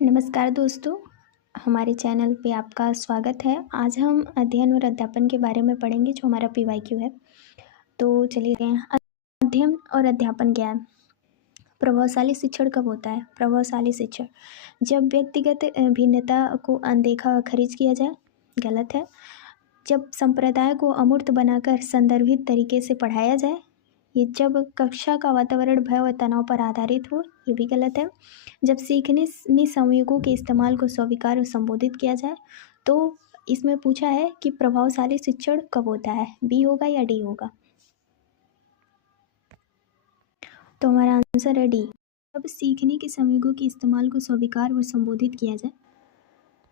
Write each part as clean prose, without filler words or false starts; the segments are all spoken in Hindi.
नमस्कार दोस्तों, हमारे चैनल पे आपका स्वागत है। आज हम अध्ययन और अध्यापन के बारे में पढ़ेंगे जो हमारा पीवाईक्यू है। तो चलिए अध्ययन और अध्यापन क्या है? प्रभावशाली शिक्षण कब होता है? प्रभावशाली शिक्षण जब व्यक्तिगत भिन्नता को अनदेखा और खारिज किया जाए, गलत है। जब संप्रदाय को अमूर्त बनाकर संदर्भित तरीके से पढ़ाया जाए, ये जब कक्षा का वातावरण भय और तनाव पर आधारित हो, ये भी गलत है। जब सीखने में संवेगों के इस्तेमाल को स्वीकार और संबोधित किया जाए, तो इसमें पूछा है कि प्रभावशाली शिक्षण कब होता है, बी होगा या डी होगा? तो हमारा आंसर है डी। जब सीखने के संवेगों के इस्तेमाल को स्वीकार और संबोधित किया जाए,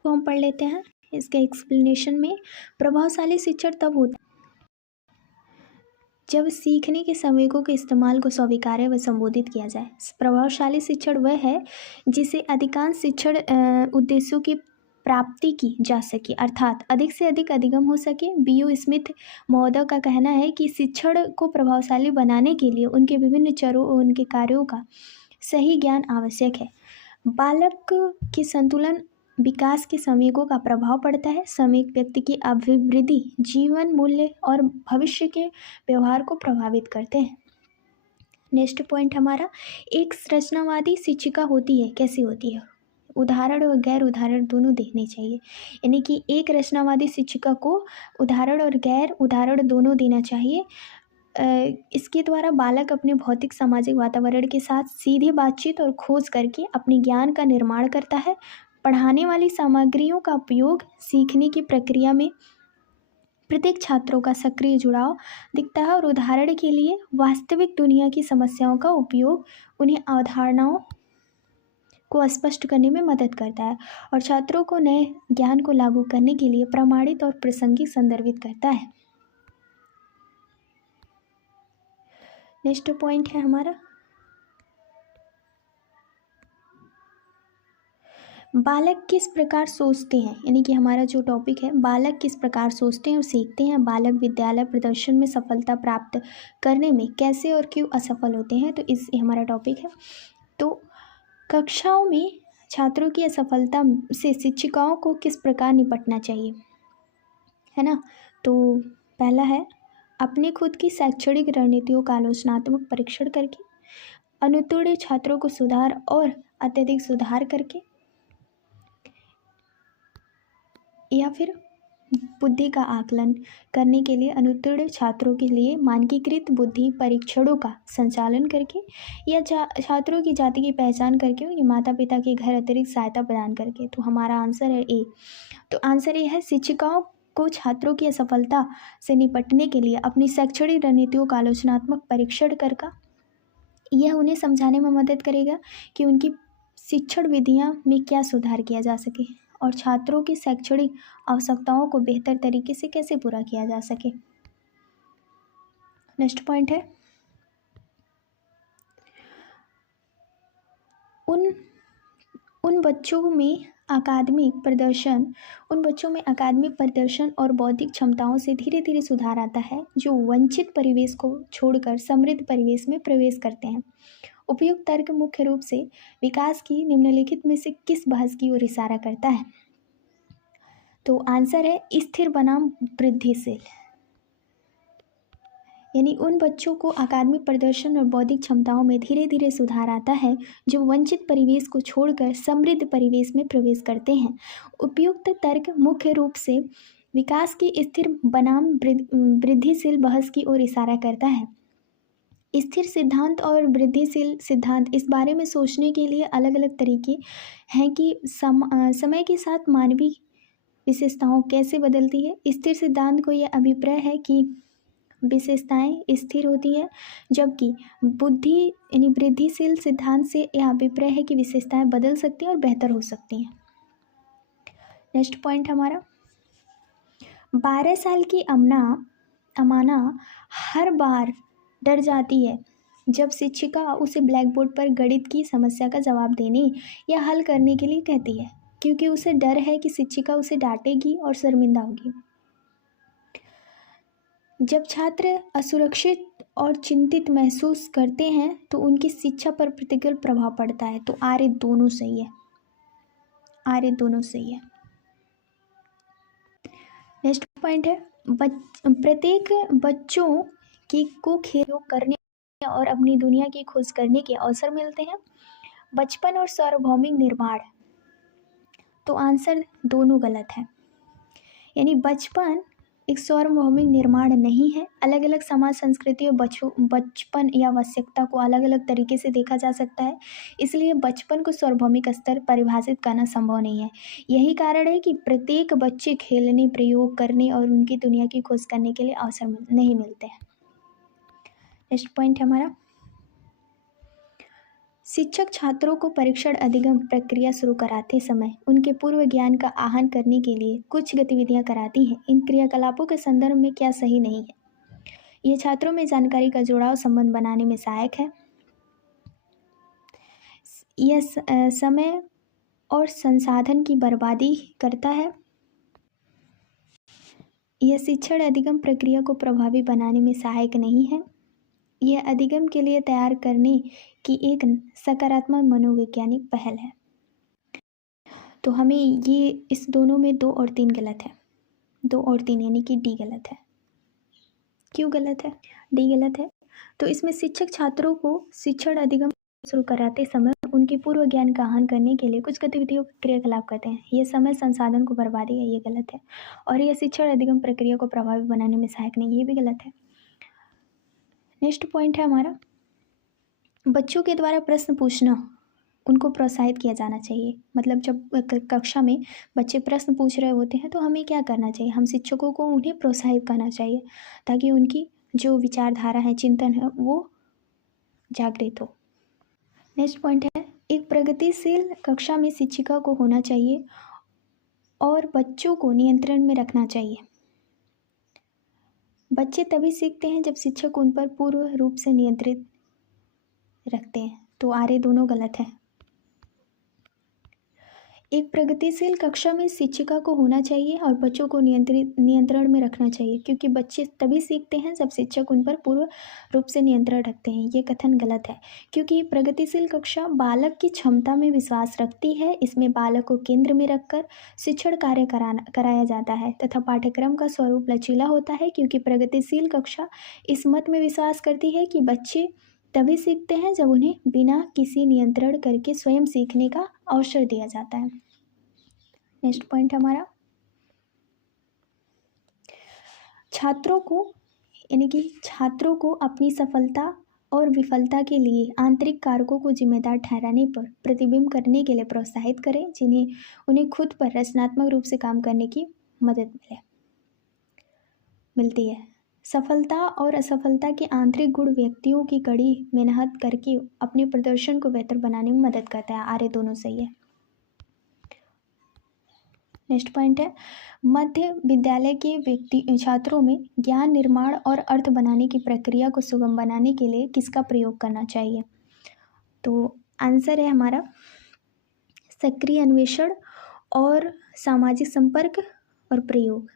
तो हम पढ़ लेते हैं इसके एक्सप्लेनेशन में। प्रभावशाली शिक्षण तब होता है जब सीखने के संवेगों के इस्तेमाल को स्वीकार्य व संबोधित किया जाए। प्रभावशाली शिक्षण वह है जिसे अधिकांश शिक्षण उद्देश्यों की प्राप्ति की जा सके, अर्थात अधिक से अधिक अधिगम हो सके। बीयू स्मिथ महोदय का कहना है कि शिक्षण को प्रभावशाली बनाने के लिए उनके विभिन्न चरों और उनके कार्यों का सही ज्ञान आवश्यक है। बालक के संतुलन विकास के संवेगों का प्रभाव पड़ता है। संवेग व्यक्ति की अभिवृद्धि, जीवन मूल्य और भविष्य के व्यवहार को प्रभावित करते हैं। नेक्स्ट पॉइंट हमारा, एक रचनावादी शिक्षिका होती है, कैसी होती है? उदाहरण और गैर उदाहरण दोनों देखने चाहिए। यानी कि एक रचनावादी शिक्षिका को उदाहरण और गैर उदाहरण दोनों देना चाहिए। इसके द्वारा बालक अपने भौतिक सामाजिक वातावरण के साथ सीधे बातचीत और खोज करके अपने ज्ञान का निर्माण करता है। पढ़ाने वाली सामग्रियों का उपयोग सीखने की प्रक्रिया में प्रत्येक छात्रों का सक्रिय जुड़ाव दिखता है और उदाहरण के लिए वास्तविक दुनिया की समस्याओं का उपयोग उन्हें अवधारणाओं को स्पष्ट करने में मदद करता है और छात्रों को नए ज्ञान को लागू करने के लिए प्रमाणित और प्रासंगिक संदर्भित करता है। नेक्स्ट पॉइंट है हमारा, बालक किस प्रकार सोचते हैं। यानी कि हमारा जो टॉपिक है, बालक किस प्रकार सोचते हैं और सीखते हैं। बालक विद्यालय प्रदर्शन में सफलता प्राप्त करने में कैसे और क्यों असफल होते हैं, तो इस हमारा टॉपिक है। तो कक्षाओं में छात्रों की असफलता से शिक्षिकाओं को किस प्रकार निपटना चाहिए, है ना? तो पहला है, अपने खुद की शैक्षणिक रणनीतियों का आलोचनात्मक परीक्षण करके, अनुत्तीर्ण छात्रों को सुधार और अत्यधिक सुधार करके, या फिर बुद्धि का आकलन करने के लिए अनुत्तीर्ण छात्रों के लिए मानकीकृत बुद्धि परीक्षणों का संचालन करके, या छात्रों की जाति की पहचान करके उनके माता पिता के घर अतिरिक्त सहायता प्रदान करके। तो हमारा आंसर है ए। तो आंसर ये है, शिक्षिकाओं को छात्रों की असफलता से निपटने के लिए अपनी शैक्षणिक रणनीतियों का आलोचनात्मक परीक्षण करके यह उन्हें समझाने में मदद करेगा कि उनकी शिक्षण विधियां में क्या सुधार किया जा सके और छात्रों की शैक्षणिक आवश्यकताओं को बेहतर तरीके से कैसे पूरा किया जा सके। नेक्स्ट पॉइंट है, उन बच्चों में अकादमिक प्रदर्शन और बौद्धिक क्षमताओं से धीरे धीरे सुधार आता है जो वंचित परिवेश को छोड़कर समृद्ध परिवेश में प्रवेश करते हैं। उपयुक्त तर्क मुख्य रूप से विकास की निम्नलिखित में से किस बहस की ओर इशारा करता है? तो आंसर है स्थिर बनाम वृद्धिशील। यानी उन बच्चों को अकादमिक प्रदर्शन और बौद्धिक क्षमताओं में धीरे धीरे सुधार आता है जो वंचित परिवेश को छोड़कर समृद्ध परिवेश में प्रवेश करते हैं। उपयुक्त तर्क मुख्य रूप से विकास की स्थिर बनाम वृद्धिशील बहस की ओर इशारा करता है। स्थिर सिद्धांत और वृद्धिशील सिद्धांत, इस बारे में सोचने के लिए अलग अलग तरीके हैं कि समय के साथ मानवीय विशेषताओं कैसे बदलती है। स्थिर सिद्धांत को यह अभिप्राय है कि विशेषताएं स्थिर होती है, जबकि बुद्धि यानी वृद्धिशील सिद्धांत से यह अभिप्राय है कि विशेषताएं बदल सकती हैं और बेहतर हो सकती हैं। नेक्स्ट पॉइंट हमारा, 12 साल की अमाना हर बार डर जाती है जब शिक्षिका उसे ब्लैक बोर्ड पर गणित की समस्या का जवाब देने या हल करने के लिए कहती है, क्योंकि उसे डर है कि शिक्षिका उसे डांटेगी और शर्मिंदा होगी। जब छात्र असुरक्षित और चिंतित महसूस करते हैं तो उनकी शिक्षा पर प्रतिकूल प्रभाव पड़ता है। तो आर्य दोनों सही है। आर्य दोनों सही है। नेक्स्ट पॉइंट है प्रत्येक बच्चों को खेल करने और अपनी दुनिया की खोज करने के अवसर मिलते हैं। बचपन और सार्वभौमिक निर्माण, तो आंसर दोनों गलत है। यानी बचपन एक सार्वभौमिक निर्माण नहीं है। अलग अलग समाज संस्कृति और बचपन या आवश्यकता को अलग अलग तरीके से देखा जा सकता है, इसलिए बचपन को सार्वभौमिक स्तर परिभाषित करना संभव नहीं है। यही कारण है कि प्रत्येक बच्चे खेलने, प्रयोग करने और उनकी दुनिया की खोज करने के लिए अवसर नहीं मिलते हैं। नेक्स्ट पॉइंट है हमारा, शिक्षक छात्रों को परीक्षण अधिगम प्रक्रिया शुरू कराते समय उनके पूर्व ज्ञान का आहन करने के लिए कुछ गतिविधियां कराती हैं। इन क्रियाकलापों के संदर्भ में क्या सही नहीं है? ये छात्रों में जानकारी का जुड़ाव संबंध बनाने में सहायक है। यह समय और संसाधन की बर्बादी करता है। यह शिक्षण अधिगम प्रक्रिया को प्रभावी बनाने में सहायक नहीं है। यह अधिगम के लिए तैयार करने की एक सकारात्मक मनोवैज्ञानिक पहल है। तो हमें ये इस दोनों में 2 और 3 गलत है। 2 और 3 यानी कि डी गलत है। क्यों गलत है? डी गलत है तो इसमें शिक्षक छात्रों को शिक्षण अधिगम शुरू कराते समय उनके पूर्व ज्ञान का आहन करने के लिए कुछ गतिविधियों क्रियाकलाप करते हैं। ये समय संसाधन को बर्बादी है, ये गलत है। और यह शिक्षण अधिगम प्रक्रिया को प्रभावी बनाने में सहायक नहीं, ये भी गलत है। नेक्स्ट पॉइंट है हमारा, बच्चों के द्वारा प्रश्न पूछना उनको प्रोत्साहित किया जाना चाहिए। मतलब जब कक्षा में बच्चे प्रश्न पूछ रहे होते हैं तो हमें क्या करना चाहिए? हम शिक्षकों को उन्हें प्रोत्साहित करना चाहिए ताकि उनकी जो विचारधारा है, चिंतन है, वो जागृत हो। नेक्स्ट पॉइंट है, एक प्रगतिशील कक्षा में शिक्षिका को होना चाहिए और बच्चों को नियंत्रण में रखना चाहिए। बच्चे तभी सीखते हैं जब शिक्षक उन पर पूर्ण रूप से नियंत्रित रखते हैं। तो आर्य दोनों गलत है। एक प्रगतिशील कक्षा में शिक्षिका को होना चाहिए और बच्चों को नियंत्रण में रखना चाहिए, क्योंकि बच्चे तभी सीखते हैं जब शिक्षक उन पर पूर्ण रूप से नियंत्रण रखते हैं। ये कथन गलत है, क्योंकि प्रगतिशील कक्षा बालक की क्षमता में विश्वास रखती है। इसमें बालक को केंद्र में रखकर शिक्षण कार्य कराया जाता है तथा पाठ्यक्रम का स्वरूप लचीला होता है, क्योंकि प्रगतिशील कक्षा इस मत में विश्वास करती है कि बच्चे तभी सीखते हैं जब उन्हें बिना किसी नियंत्रण करके स्वयं सीखने का अवसर दिया जाता है। नेक्स्ट पॉइंट हमारा, छात्रों को अपनी सफलता और विफलता के लिए आंतरिक कारकों को जिम्मेदार ठहराने पर प्रतिबिंब करने के लिए प्रोत्साहित करें, जिन्हें उन्हें खुद पर रचनात्मक रूप से काम करने की मदद मिलती है। सफलता और असफलता के आंतरिक गुण व्यक्तियों की कड़ी मेहनत करके अपने प्रदर्शन को बेहतर बनाने में मदद करता है। आर्य दोनों सही है। नेक्स्ट पॉइंट है, मध्य विद्यालय के छात्रों में ज्ञान निर्माण और अर्थ बनाने की प्रक्रिया को सुगम बनाने के लिए किसका प्रयोग करना चाहिए? तो आंसर है हमारा सक्रिय अन्वेषण और सामाजिक संपर्क और प्रयोग।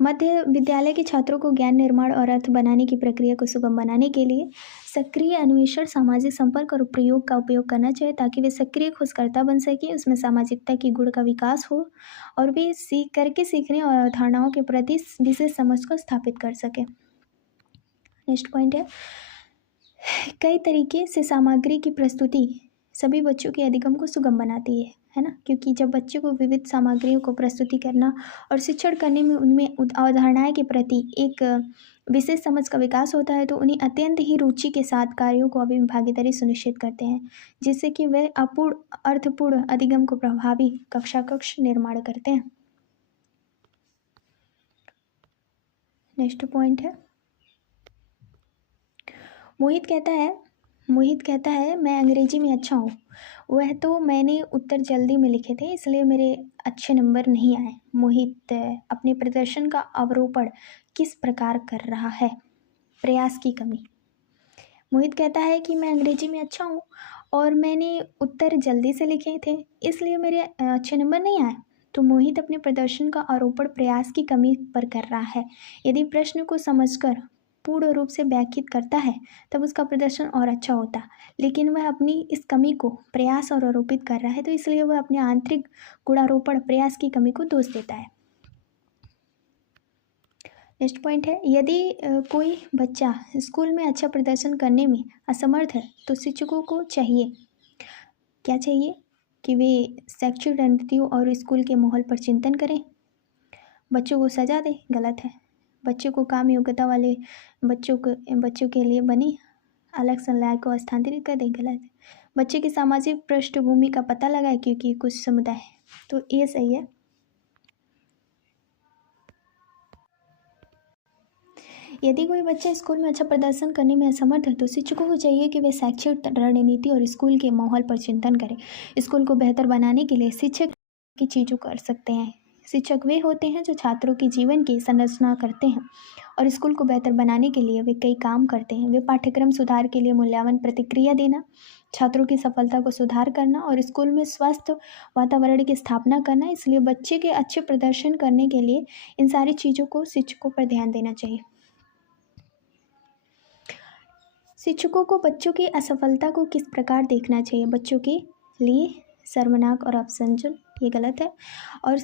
मध्य विद्यालय के छात्रों को ज्ञान निर्माण और अर्थ बनाने की प्रक्रिया को सुगम बनाने के लिए सक्रिय अन्वेषण, सामाजिक संपर्क और प्रयोग का उपयोग करना चाहिए, ताकि वे सक्रिय खोजकर्ता बन सके, उसमें सामाजिकता की गुण का विकास हो और वे सीखने और अवधारणाओं के प्रति विशेष समझ को स्थापित कर सके। नेक्स्ट पॉइंट है, कई तरीके से सामग्री की प्रस्तुति सभी बच्चों के अधिगम को सुगम बनाती है ना, क्योंकि जब बच्चों को विविध सामग्रियों को प्रस्तुति करना और शिक्षण करने में उनमें अवधारणाएं के प्रति एक विशेष समझ का विकास होता है, तो उन्हें अत्यंत ही रुचि के साथ कार्यों को अभी भागीदारी सुनिश्चित करते हैं, जिससे कि वे अपूर्ण अर्थपूर्ण अधिगम को प्रभावी कक्ष निर्माण करते हैं। नेक्स्ट पॉइंट है, मोहित कहता है मैं अंग्रेजी में अच्छा हूँ। वह तो मैंने उत्तर जल्दी में लिखे थे, इसलिए मेरे अच्छे नंबर नहीं आए। मोहित अपने प्रदर्शन का अवरोपण किस प्रकार कर रहा है? प्रयास की कमी। मोहित कहता है कि मैं अंग्रेजी में अच्छा हूँ और मैंने उत्तर जल्दी से लिखे थे, इसलिए मेरे अच्छे नंबर नहीं आए। तो मोहित अपने प्रदर्शन का आरोपण प्रयास की कमी पर कर रहा है। यदि प्रश्न को समझकर पूर्ण रूप से व्याख्यात करता है तब उसका प्रदर्शन और अच्छा होता, लेकिन वह अपनी इस कमी को प्रयास और आरोपित कर रहा है, तो इसलिए वह अपने आंतरिक गुणारोपण प्रयास की कमी को दोष देता है। नेक्स्ट पॉइंट है, यदि कोई बच्चा स्कूल में अच्छा प्रदर्शन करने में असमर्थ है तो शिक्षकों को चाहिए, क्या चाहिए, कि वे शैक्षिक रणनीतियों और स्कूल के माहौल पर चिंतन करें। बच्चों को सजा दे, गलत है। बच्चों को काम योग्यता वाले बच्चों के लिए बनी अलग संकाय को स्थानांतरित कर दें, गलत है। बच्चे की सामाजिक पृष्ठभूमि का पता लगाए, क्योंकि कुछ समुदाय, तो ये सही है। यदि कोई बच्चा स्कूल में अच्छा प्रदर्शन करने में असमर्थ है तो शिक्षकों को चाहिए कि वे शैक्षिक रणनीति और स्कूल के माहौल पर चिंतन करें। स्कूल को बेहतर बनाने के लिए शिक्षक की चीज़ों कर सकते हैं। शिक्षक वे होते हैं जो छात्रों के जीवन की संरचना करते हैं और स्कूल को बेहतर बनाने के लिए वे कई काम करते हैं। वे पाठ्यक्रम सुधार के लिए मूल्यांकन प्रतिक्रिया देना, छात्रों की सफलता को सुधार करना और स्कूल में स्वस्थ वातावरण की स्थापना करना। इसलिए बच्चे के अच्छे प्रदर्शन करने के लिए इन सारी चीज़ों को शिक्षकों पर ध्यान देना चाहिए। शिक्षकों को बच्चों की असफलता को किस प्रकार देखना चाहिए? बच्चों के लिए शर्मनाक और अपसंजन, ये गलत है। और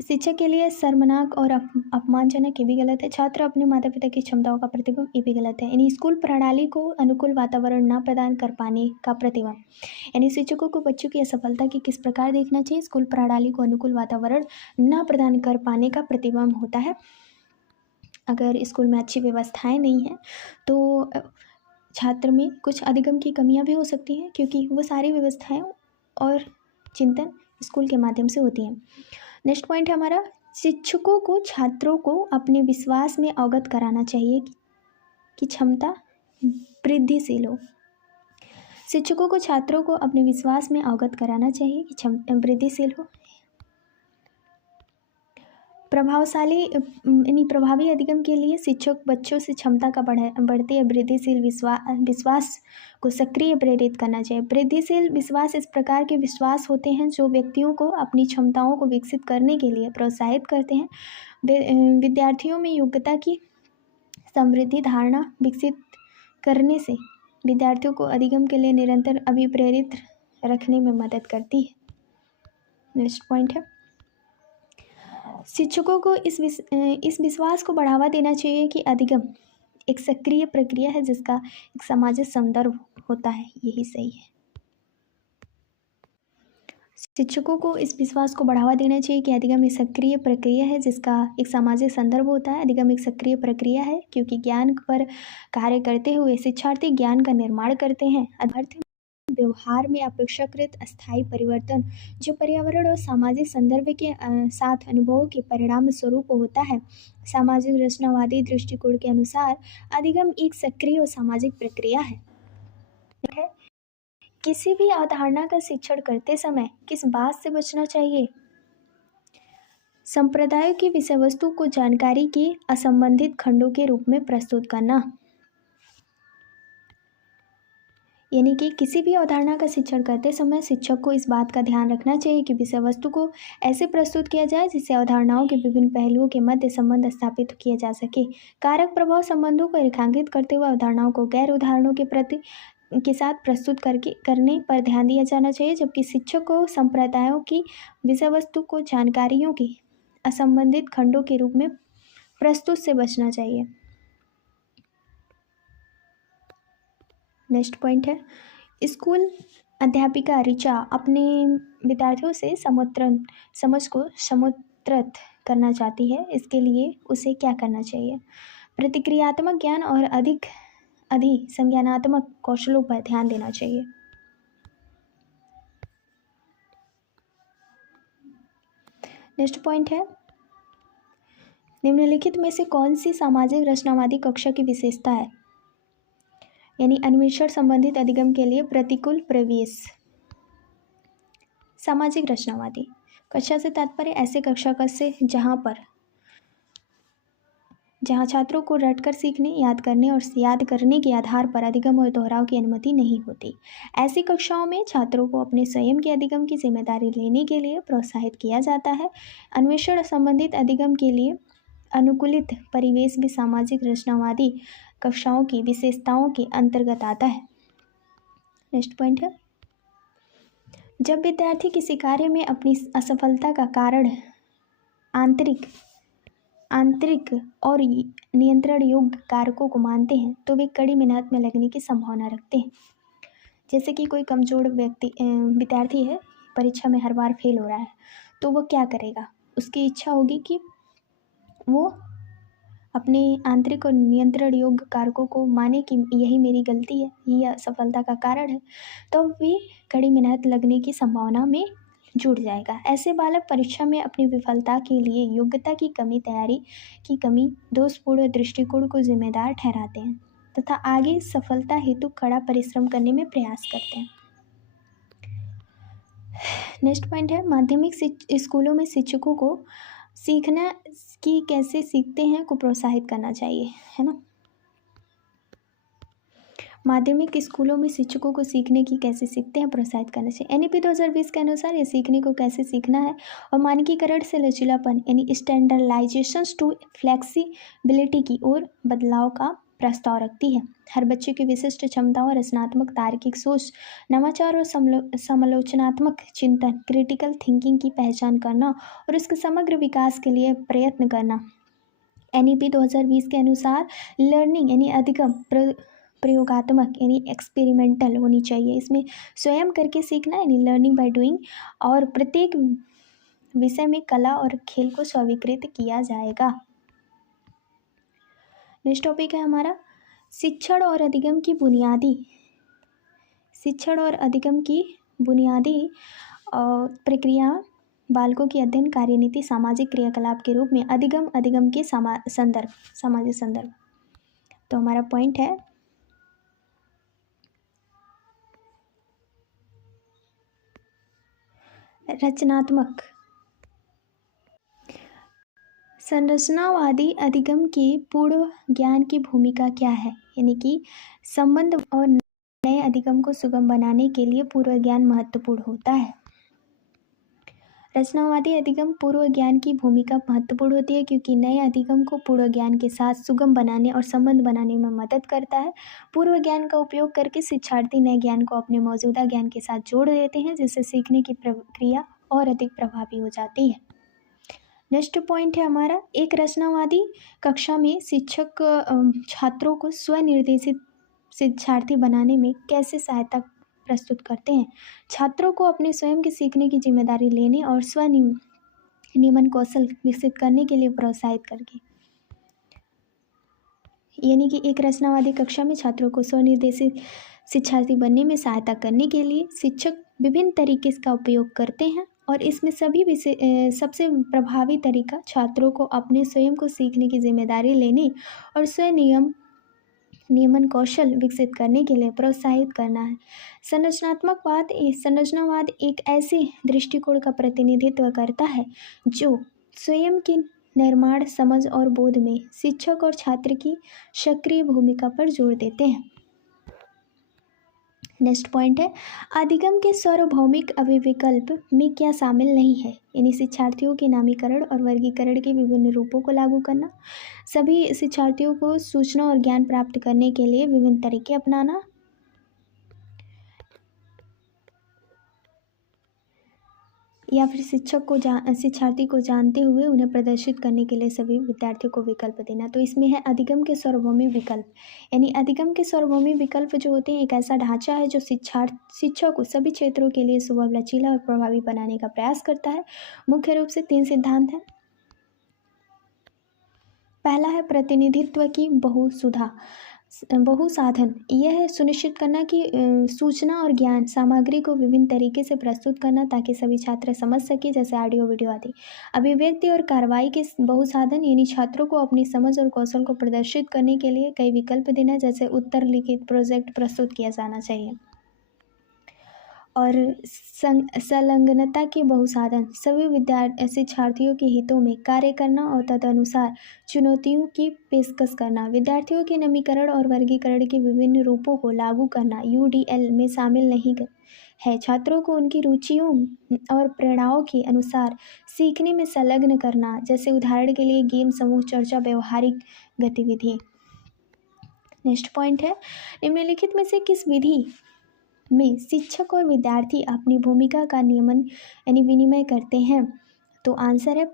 शिक्षक के लिए शर्मनाक और अपमानजनक, ये भी गलत है। छात्र अपने माता पिता की क्षमताओं का प्रतिबिंब, ये भी गलत है। यानी स्कूल प्रणाली को अनुकूल वातावरण न प्रदान कर पाने का प्रतिबिंब, यानी शिक्षकों को बच्चों की असफलता की किस प्रकार देखना चाहिए? स्कूल प्रणाली को अनुकूल वातावरण न प्रदान कर पाने का प्रतिबिंब होता है। अगर स्कूल में अच्छी व्यवस्थाएं नहीं हैं तो छात्र में कुछ अधिगम की कमियां भी हो सकती हैं, क्योंकि वो सारी व्यवस्थाएं और चिंतन स्कूल के माध्यम से होती हैं। नेक्स्ट पॉइंट है हमारा, शिक्षकों को छात्रों को अपने विश्वास में अवगत कराना चाहिए कि क्षमता वृद्धिशील हो। शिक्षकों को छात्रों को अपने विश्वास में अवगत कराना चाहिए कि क्षमता वृद्धिशील हो। प्रभावी अधिगम के लिए शिक्षक बच्चों से क्षमता का बढ़ते या वृद्धिशील विश्वास को सक्रिय प्रेरित करना चाहिए। वृद्धिशील विश्वास इस प्रकार के विश्वास होते हैं जो व्यक्तियों को अपनी क्षमताओं को विकसित करने के लिए प्रोत्साहित करते हैं। विद्यार्थियों में योग्यता की समृद्धि धारणा विकसित करने से विद्यार्थियों को अधिगम के लिए निरंतर अभिप्रेरित रखने में मदद करती है। नेक्स्ट पॉइंट है, शिक्षकों को इस विश्वास को बढ़ावा देना चाहिए कि अधिगम एक सक्रिय प्रक्रिया है जिसका एक सामाजिक संदर्भ होता है, यही सही है। शिक्षकों को इस विश्वास को बढ़ावा देना चाहिए कि अधिगम एक सक्रिय प्रक्रिया है जिसका एक सामाजिक संदर्भ होता है। अधिगम एक सक्रिय प्रक्रिया है क्योंकि ज्ञान पर कार्य करते हुए शिक्षार्थी ज्ञान का निर्माण करते हैं। व्यवहार में अपेक्षाकृत अस्थायी परिवर्तन जो पर्यावरण और सामाजिक संदर्भ के साथ अनुभवों के परिणाम स्वरूप होता है। सामाजिक रचनावादी दृष्टिकोण के अनुसार अधिगम एक सक्रिय और सामाजिक प्रक्रिया है। किसी भी अवधारणा का शिक्षण करते समय किस बात से बचना चाहिए? संप्रदायों की विषय वस्तु को जानकारी के असंबंधित खंडों के रूप में प्रस्तुत करना, यानी कि किसी भी अवधारणा का शिक्षण करते समय शिक्षक को इस बात का ध्यान रखना चाहिए कि विषय वस्तु को ऐसे प्रस्तुत किया जाए जिससे अवधारणाओं के विभिन्न पहलुओं के मध्य संबंध स्थापित किया जा सके। कारक प्रभाव संबंधों को रेखांकित करते हुए अवधारणाओं को गैर उदाहरणों के साथ प्रस्तुत करने पर ध्यान दिया जाना चाहिए, जबकि शिक्षक को संप्रदायों की विषय वस्तु को जानकारियों के असंबंधित खंडों के रूप में प्रस्तुत से बचना चाहिए। नेक्स्ट पॉइंट है, स्कूल अध्यापिका ऋचा अपने विद्यार्थियों से समझ को समुद्रत करना चाहती है। इसके लिए उसे क्या करना चाहिए? प्रतिक्रियात्मक ज्ञान और अधिक संज्ञानात्मक कौशलों पर ध्यान देना चाहिए। नेक्स्ट पॉइंट है, निम्नलिखित में से कौन सी सामाजिक रचनावादी कक्षा की विशेषता है? यानी अन्वेषण संबंधित अधिगम के लिए प्रतिकूल प्रवेश। सामाजिक रचनावादी कक्षा से तात्पर्य ऐसे कक्षा से जहाँ छात्रों को रटकर सीखने, याद करने और याद करने के आधार पर अधिगम और दोहराव की अनुमति नहीं होती। ऐसी कक्षाओं में छात्रों को अपने स्वयं के अधिगम की जिम्मेदारी लेने के लिए प्रोत्साहित किया जाता है। अन्वेषण संबंधित अधिगम के लिए अनुकूलित परिवेश भी सामाजिक रचनावादी कक्षाओं की विशेषताओं के अंतर्गत आता है। नेक्स्ट पॉइंट है, जब विद्यार्थी किसी कार्य में अपनी असफलता का कारण आंतरिक और नियंत्रण योग्य कारकों को मानते हैं तो वे कड़ी मेहनत में लगने की संभावना रखते हैं। जैसे कि कोई कमज़ोर विद्यार्थी है, परीक्षा में हर बार फेल हो रहा है, तो वो क्या करेगा? उसकी इच्छा होगी कि वो अपने आंतरिक और नियंत्रण योग्य कारकों को माने कि यही मेरी गलती है, यही असफलता का कारण है, तो भी कड़ी मेहनत लगने की संभावना में जुड़ जाएगा। ऐसे बालक परीक्षा में अपनी विफलता के लिए योग्यता की कमी, तैयारी की कमी, दोषपूर्ण दृष्टिकोण को जिम्मेदार ठहराते हैं तथा आगे सफलता हेतु कड़ा परिश्रम करने में प्रयास करते हैं। नेक्स्ट पॉइंट है, माध्यमिक स्कूलों में शिक्षकों को सीखना कि कैसे सीखते हैं को प्रोत्साहित करना चाहिए, है ना। माध्यमिक स्कूलों में शिक्षकों को सीखने की कैसे सीखते हैं प्रोत्साहित करना चाहिए। एनईपी 2020 के अनुसार ये सीखने को कैसे सीखना है और मानकीकरण से लचीलापन यानी स्टैंडर्डाइजेशन टू फ्लेक्सिबिलिटी की ओर बदलाव का प्रस्ताव रखती है। हर बच्चे की विशिष्ट क्षमताओं, रचनात्मक तार्किक सोच, नवाचार और समालोचनात्मक चिंतन, क्रिटिकल थिंकिंग की पहचान करना और उसके समग्र विकास के लिए प्रयत्न करना। एनईपी 2020 के अनुसार लर्निंग यानी अधिगम प्रयोगात्मक यानी एक्सपेरिमेंटल होनी चाहिए। इसमें स्वयं करके सीखना यानी लर्निंग बाय डूइंग और प्रत्येक विषय में कला और खेल को स्वीकृत किया जाएगा। नेक्स्ट टॉपिक है हमारा शिक्षण और अधिगम की बुनियादी प्रक्रिया, बालकों की अध्ययन कार्यनीति, सामाजिक क्रियाकलाप के रूप में अधिगम के सामाजिक संदर्भ। तो हमारा पॉइंट है रचनात्मक संरचनावादी अधिगम के पूर्व ज्ञान की भूमिका क्या है, यानी कि संबंध और नए अधिगम को सुगम बनाने के लिए पूर्व ज्ञान महत्वपूर्ण होता है। रचनावादी अधिगम पूर्व ज्ञान की भूमिका महत्वपूर्ण होती है क्योंकि नए अधिगम को पूर्व ज्ञान के साथ सुगम बनाने और संबंध बनाने में मदद करता है। पूर्व ज्ञान का उपयोग करके शिक्षार्थी नए ज्ञान को अपने मौजूदा ज्ञान के साथ जोड़ देते हैं, जिससे सीखने की प्रक्रिया और अधिक प्रभावी हो जाती है। नेक्स्ट पॉइंट है हमारा, एक रचनावादी कक्षा में शिक्षक छात्रों को स्वनिर्देशित शिक्षार्थी बनाने में कैसे सहायता प्रस्तुत करते हैं। छात्रों को अपने स्वयं के सीखने की जिम्मेदारी लेने और नियमन कौशल विकसित करने के लिए प्रोत्साहित करके, यानी कि एक रचनावादी कक्षा में छात्रों को स्वनिर्देशित शिक्षार्थी बनने में सहायता करने के लिए शिक्षक विभिन्न तरीके का उपयोग करते हैं और इसमें सबसे प्रभावी तरीका छात्रों को अपने स्वयं को सीखने की जिम्मेदारी लेने और नियमन कौशल विकसित करने के लिए प्रोत्साहित करना है। संरचनावाद एक ऐसे दृष्टिकोण का प्रतिनिधित्व करता है जो स्वयं के निर्माण, समझ और बोध में शिक्षक और छात्र की सक्रिय भूमिका पर जोर देते हैं। नेक्स्ट पॉइंट है, अधिगम के सार्वभौमिक अभिविकल्प में क्या शामिल नहीं है, यानी शिक्षार्थियों के नामीकरण और वर्गीकरण के विभिन्न रूपों को लागू करना, सभी शिक्षार्थियों को सूचना और ज्ञान प्राप्त करने के लिए विभिन्न तरीके अपनाना, या फिर शिक्षार्थी को जानते हुए उन्हें प्रदर्शित करने के लिए सभी विद्यार्थियों को विकल्प देना। तो इसमें है अधिगम के सार्वभौमिक विकल्प, यानी अधिगम के सार्वभौमिक विकल्प जो होते हैं एक ऐसा ढांचा है जो शिक्षा को सभी क्षेत्रों के लिए सुलभ, लचीला और प्रभावी बनाने का प्रयास करता है। मुख्य रूप से 3 सिद्धांत हैं। पहला है प्रतिनिधित्व की बहुसाधन, यह सुनिश्चित करना कि सूचना और ज्ञान सामग्री को विभिन्न तरीके से प्रस्तुत करना ताकि सभी छात्र समझ सके, जैसे ऑडियो, वीडियो आदि। अभिव्यक्ति और कार्रवाई के बहुसाधन, यानी छात्रों को अपनी समझ और कौशल को प्रदर्शित करने के लिए कई विकल्प देना, जैसे उत्तर लिखित प्रोजेक्ट प्रस्तुत किया जाना चाहिए। और संलग्नता के बहुसाधन, सभी शिक्षार्थियों के हितों में कार्य करना और तदनुसार चुनौतियों की पेशकश करना। विद्यार्थियों के नामीकरण और वर्गीकरण के विभिन्न रूपों को लागू करना UDL में शामिल नहीं है छात्रों को उनकी रुचियों और प्रेरणाओं के अनुसार सीखने में संलग्न करना, जैसे उदाहरण के लिए गेम, समूह चर्चा, व्यवहारिक गतिविधि। नेक्स्ट पॉइंट है, निम्नलिखित में से किस विधि में शिक्षक और विद्यार्थी अपनी भूमिका का नियमन यानी विनिमय करते हैं? तो आंसर है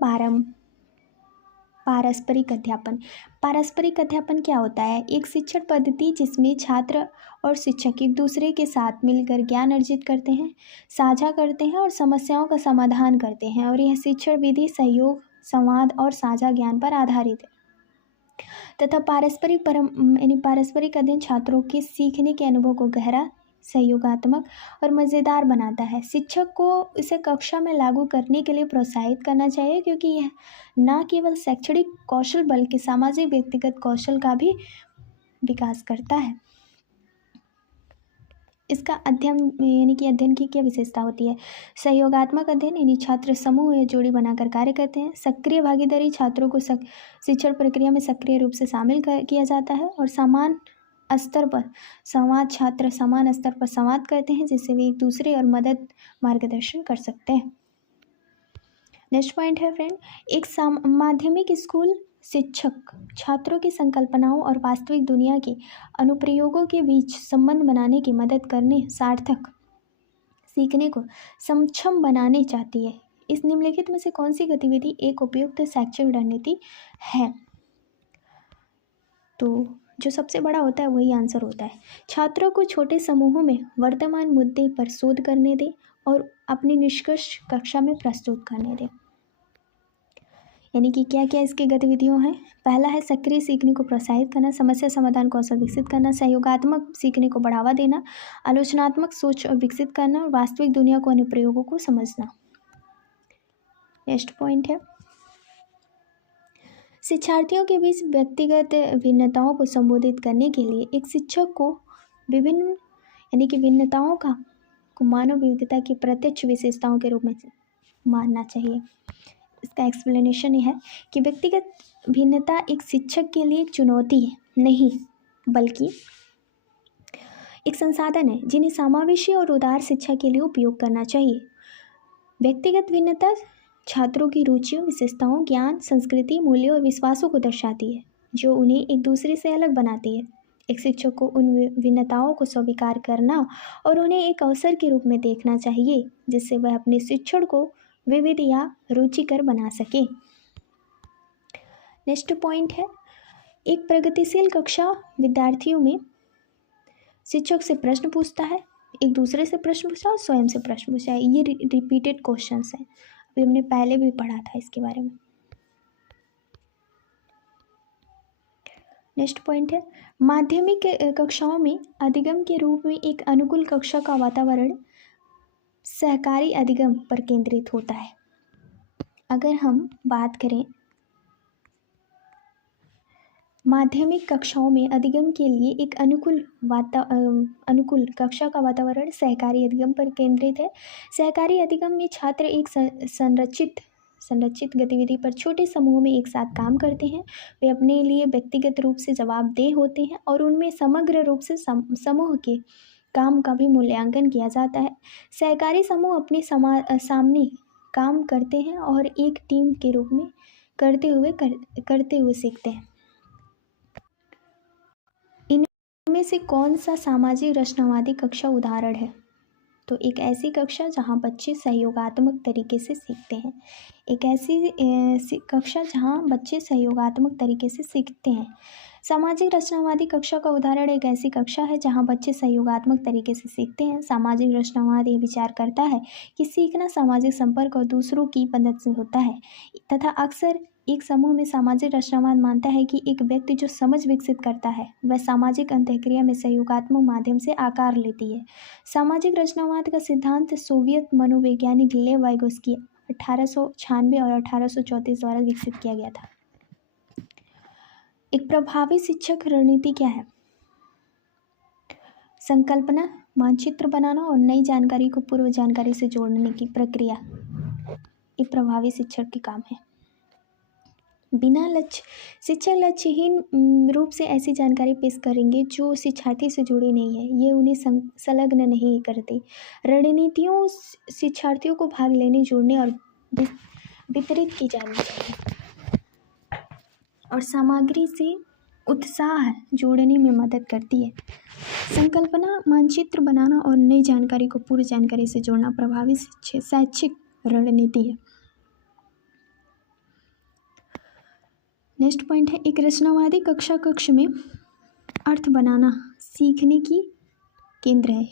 पारस्परिक अध्यापन। पारस्परिक अध्यापन क्या होता है? एक शिक्षण पद्धति जिसमें छात्र और शिक्षक एक दूसरे के साथ मिलकर ज्ञान अर्जित करते हैं, साझा करते हैं और समस्याओं का समाधान करते हैं, और यह शिक्षण विधि सहयोग, संवाद और साझा ज्ञान पर आधारित है तथा पारस्परिक अध्ययन छात्रों के सीखने के अनुभव को गहरा, सहयोगात्मक और मज़ेदार बनाता है। शिक्षक को इसे कक्षा में लागू करने के लिए प्रोत्साहित करना चाहिए, क्योंकि यह न केवल शैक्षणिक कौशल बल्कि सामाजिक व्यक्तिगत कौशल का भी विकास करता है। इसका अध्ययन यानी कि अध्ययन की क्या विशेषता होती है? सहयोगात्मक अध्ययन यानी छात्र समूह या जोड़ी बनाकर कार्य करते हैं। सक्रिय भागीदारी, छात्रों को शिक्षण प्रक्रिया में सक्रिय रूप से शामिल किया जाता है। और समान स्तर पर संवाद, छात्र समान स्तर पर संवाद करते हैं जिससे वे एक दूसरे और मदद मार्गदर्शन कर सकते हैं। नेक्स्ट पॉइंट है फ्रेंड, एक माध्यमिक स्कूल शिक्षक छात्रों की संकल्पनाओं और वास्तविक दुनिया के अनुप्रयोगों के बीच संबंध बनाने की मदद करने, सार्थक सीखने को सक्षम बनाने चाहती है। इस निम्नलिखित में से कौन सी गतिविधि एक उपयुक्त शैक्षिक रणनीति है? तो जो सबसे बड़ा होता है वही आंसर होता है। छात्रों को छोटे समूहों में वर्तमान मुद्दे पर शोध करने दें और अपने निष्कर्ष कक्षा में प्रस्तुत करने दें। यानी कि क्या क्या इसकी गतिविधियों हैं? पहला है सक्रिय सीखने को प्रोत्साहित करना, समस्या समाधान कौशल विकसित करना, सहयोगात्मक सीखने को बढ़ावा देना, आलोचनात्मक सोच विकसित करना, और वास्तविक दुनिया को अनुप्रयोगों को समझना। नेक्स्ट पॉइंट है, शिक्षार्थियों के बीच व्यक्तिगत भिन्नताओं को संबोधित करने के लिए एक शिक्षक को विभिन्न यानी कि भिन्नताओं को मानव विविधता की प्रत्यक्ष विशेषताओं के रूप में मानना चाहिए। इसका एक्सप्लेनेशन यह है कि व्यक्तिगत भिन्नता एक शिक्षक के लिए एक चुनौती है नहीं, बल्कि एक संसाधन है जिन्हें समावेशी और उदार शिक्षा के लिए उपयोग करना चाहिए। व्यक्तिगत भिन्नता छात्रों की रुचियों, विशेषताओं, ज्ञान, संस्कृति, मूल्यों और विश्वासों को दर्शाती है, जो उन्हें एक दूसरे से अलग बनाती है। एक शिक्षक को उन भिन्नताओं को स्वीकार करना और उन्हें एक अवसर के रूप में देखना चाहिए, जिससे वह अपने शिक्षण को विविध या रुचिकर बना सके। नेक्स्ट पॉइंट है, एक प्रगतिशील कक्षा विद्यार्थियों में शिक्षक से प्रश्न पूछता है, एक दूसरे से प्रश्न पूछता है और स्वयं से प्रश्न पूछता है। ये रिपीटेड क्वेश्चंस हैं, अभी हमने पहले भी पढ़ा था इसके बारे में। नेक्स्ट पॉइंट है, माध्यमिक कक्षाओं में अधिगम के रूप में एक अनुकूल कक्षा का वातावरण सहकारी अधिगम पर केंद्रित होता है। अगर हम बात करें माध्यमिक कक्षाओं में अधिगम के लिए एक अनुकूल कक्षा का वातावरण सहकारी अधिगम पर केंद्रित है। सहकारी अधिगम में छात्र एक संरचित गतिविधि पर छोटे समूह में एक साथ काम करते हैं। वे अपने लिए व्यक्तिगत रूप से जवाबदेह होते हैं और उनमें समग्र रूप से समूह के काम का भी मूल्यांकन किया जाता है। सहकारी समूह अपने सामने काम करते हैं और एक टीम के रूप में करते हुए सीखते हैं। इनमें से कौन सा सामाजिक रचनावादी कक्षा उदाहरण है? तो एक ऐसी कक्षा जहां बच्चे सहयोगात्मक तरीके से सीखते हैं। एक ऐसी कक्षा जहां बच्चे सहयोगात्मक तरीके से सीखते हैं। सामाजिक रचनावादी कक्षा का उदाहरण एक ऐसी कक्षा है जहां बच्चे सहयोगात्मक तरीके से सीखते हैं। सामाजिक रचनावाद ये विचार करता है कि सीखना सामाजिक संपर्क और दूसरों की मदद से होता है, तथा अक्सर एक समूह में सामाजिक रचनावाद मानता है कि एक व्यक्ति जो समझ विकसित करता है वह सामाजिक अंतःक्रिया में सहयोगात्मक माध्यम से आकार लेती है। सामाजिक रचनावाद का सिद्धांत सोवियत मनोवैज्ञानिक लेव वाइगोस्की 1896 और 1834 द्वारा विकसित किया गया था। एक प्रभावी शिक्षक रणनीति क्या है? संकल्पना, मानचित्र बनाना और नई जानकारी को पूर्व जानकारी से जोड़ने की प्रक्रिया एक प्रभावी शिक्षक के काम है। बिना लक्ष्य शिक्षक लक्ष्यहीन रूप से ऐसी जानकारी पेश करेंगे जो शिक्षार्थी से जुड़ी नहीं है, ये उन्हें संलग्न नहीं करती। रणनीतियों शिक्षार्थियों को भाग लेने, जुड़ने और वितरित की जानी चाहिए और सामग्री से उत्साह जोड़ने में मदद करती है। संकल्पना मानचित्र बनाना और नई जानकारी को पूर्व जानकारी से जोड़ना प्रभावी शैक्षिक रणनीति है। नेक्स्ट पॉइंट है, एक रचनावादी कक्ष में अर्थ बनाना सीखने की केंद्र है।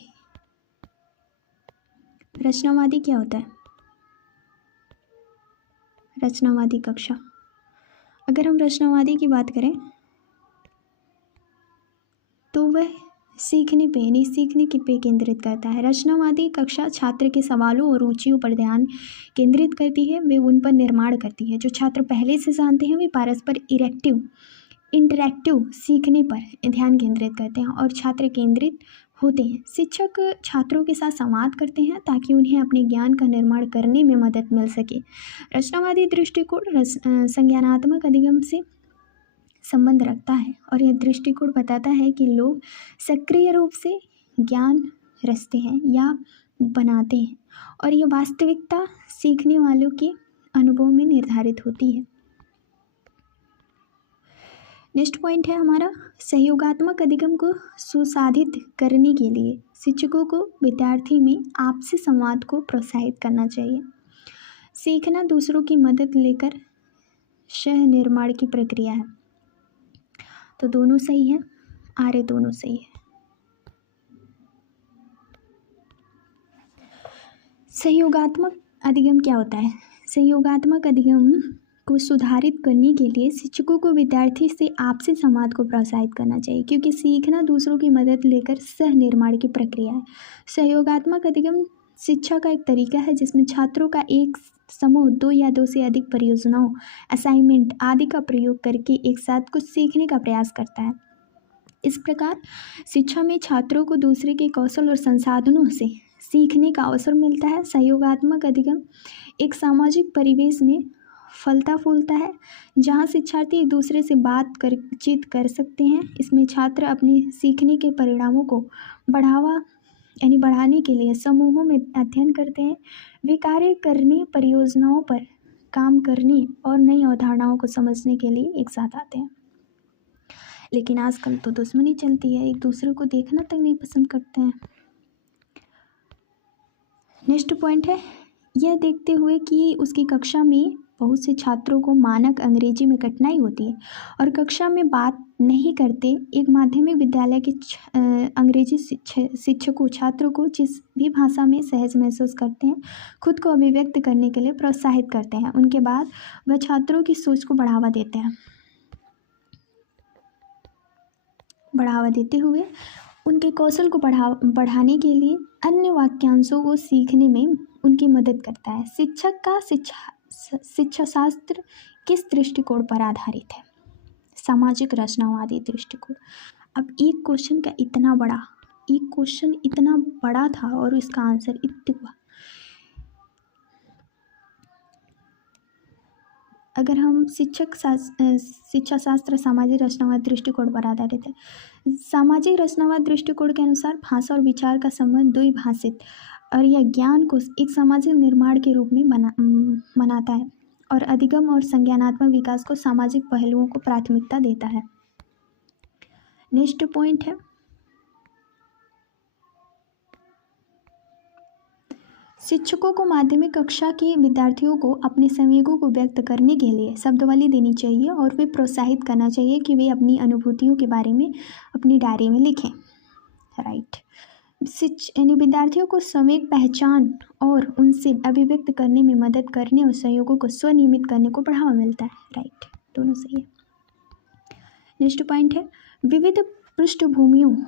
रचनावादी क्या होता है? रचनावादी कक्षा, अगर हम रचनावादी की बात करें तो वह सीखने पे यानी सीखने की पे केंद्रित करता है। रचनावादी कक्षा छात्र के सवालों और रुचियों पर ध्यान केंद्रित करती है, वे उन पर निर्माण करती है। जो छात्र पहले से जानते हैं वे परस्पर इंटरैक्टिव सीखने पर ध्यान केंद्रित करते हैं और छात्र केंद्रित होते हैं। शिक्षक छात्रों के साथ संवाद करते हैं ताकि उन्हें अपने ज्ञान का निर्माण करने में मदद मिल सके। रचनावादी दृष्टिकोण संज्ञानात्मक अधिगम से संबंध रखता है और यह दृष्टिकोण बताता है कि लोग सक्रिय रूप से ज्ञान रचते हैं या बनाते हैं और यह वास्तविकता सीखने वालों के अनुभव में निर्धारित होती है। नेक्स्ट पॉइंट है हमारा, सहयोगात्मक अधिगम को सुसाधित करने के लिए शिक्षकों को विद्यार्थी में आपसी संवाद को प्रोत्साहित करना चाहिए। सीखना दूसरों की मदद लेकर सह निर्माण की प्रक्रिया है, तो दोनों सही है, आर्य दोनों सही है। सहयोगात्मक अधिगम क्या होता है? सहयोगात्मक अधिगम को सुधारित करने के लिए शिक्षकों को विद्यार्थी से आपसी संवाद को प्रोत्साहित करना चाहिए, क्योंकि सीखना दूसरों की मदद लेकर सह निर्माण की प्रक्रिया है। सहयोगात्मक अधिगम शिक्षा का एक तरीका है जिसमें छात्रों का एक समूह 2 या 2 से अधिक परियोजनाओं, असाइनमेंट आदि का प्रयोग करके एक साथ कुछ सीखने का प्रयास करता है। इस प्रकार शिक्षा में छात्रों को दूसरे के कौशल और संसाधनों से सीखने का अवसर मिलता है। सहयोगात्मक अधिगम एक सामाजिक परिवेश में फलता फूलता है जहाँ शिक्षार्थी एक दूसरे से बातचीत कर सकते हैं। इसमें छात्र अपने सीखने के परिणामों को बढ़ाने के लिए समूहों में अध्ययन करते हैं। वे कार्य करने, परियोजनाओं पर काम करने और नई अवधारणाओं को समझने के लिए एक साथ आते हैं। लेकिन आजकल तो दुश्मनी चलती है, एक दूसरे को देखना तक नहीं पसंद करते हैं। नेक्स्ट पॉइंट है, यह देखते हुए कि उसकी कक्षा में बहुत से छात्रों को मानक अंग्रेजी में कठिनाई होती है और कक्षा में बात नहीं करते, एक माध्यमिक विद्यालय के अंग्रेजी शिक्षकों छात्रों को जिस भी भाषा में सहज महसूस करते हैं खुद को अभिव्यक्त करने के लिए प्रोत्साहित करते हैं। उनके बाद वह छात्रों की सोच को बढ़ावा देते हैं। बढ़ावा देते हुए उनके कौशल को बढ़ाने के लिए अन्य वाक्यांशों को सीखने में उनकी मदद करता है। शिक्षक का शिक्षा शास्त्र किस दृष्टिकोण पर आधारित है? सामाजिक रचनावादी दृष्टिकोण। अब एक क्वेश्चन इतना बड़ा था और इसका आंसर इतना, अगर हम शिक्षा शास्त्र सामाजिक रचनावाद दृष्टिकोण पर आधारित है। सामाजिक रचनावाद दृष्टिकोण के अनुसार भाषा और विचार का संबंध द्विभाषित और यह ज्ञान को एक सामाजिक निर्माण के रूप में मनाता है और अधिगम और संज्ञानात्मक विकास को सामाजिक पहलुओं को प्राथमिकता देता है। नेक्स्ट पॉइंट है, शिक्षकों को माध्यमिक कक्षा के विद्यार्थियों को अपने संवेगों को व्यक्त करने के लिए शब्दावली देनी चाहिए और वे प्रोत्साहित करना चाहिए कि वे अपनी अनुभूतियों के बारे में अपनी डायरी में लिखें। राइट। यानी विद्यार्थियों को संवेग पहचान और उनसे अभिव्यक्त करने में मदद करने और सहयोगों को स्वनियमित करने को बढ़ावा मिलता है। राइट, दोनों सही है। नेक्स्ट पॉइंट है, विविध पृष्ठभूमियों में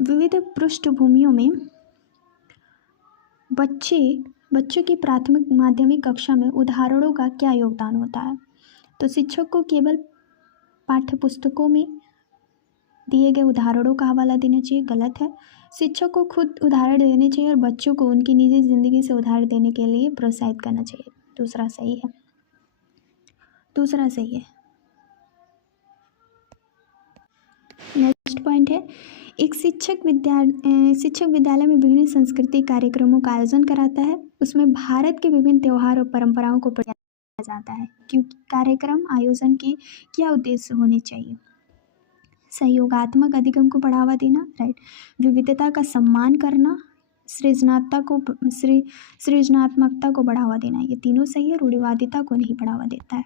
विविध पृष्ठभूमियों में बच्चों की प्राथमिक माध्यमिक कक्षा में उदाहरणों का क्या योगदान होता है? तो शिक्षक को केवल पाठ्यपुस्तकों में दिए गए उदाहरणों का हवाला देना चाहिए, गलत है। शिक्षक को खुद उदाहरण देने चाहिए और बच्चों को उनकी निजी जिंदगी से उदाहरण देने के लिए प्रोत्साहित करना चाहिए, दूसरा सही है, दूसरा सही है। नेक्स्ट पॉइंट है, एक शिक्षक विद्यालय में विभिन्न सांस्कृतिक कार्यक्रमों का आयोजन कराता है, उसमें भारत के विभिन्न त्यौहार और परंपराओं को पढ़ाया जाता है। क्योंकि कार्यक्रम आयोजन के क्या उद्देश्य होने चाहिए? सहयोगात्मक अधिगम को बढ़ावा देना, राइट, विविधता का सम्मान करना, सृजनात्मकता को बढ़ावा देना, ये तीनों सही है। रूढ़िवादिता को नहीं बढ़ावा देता है।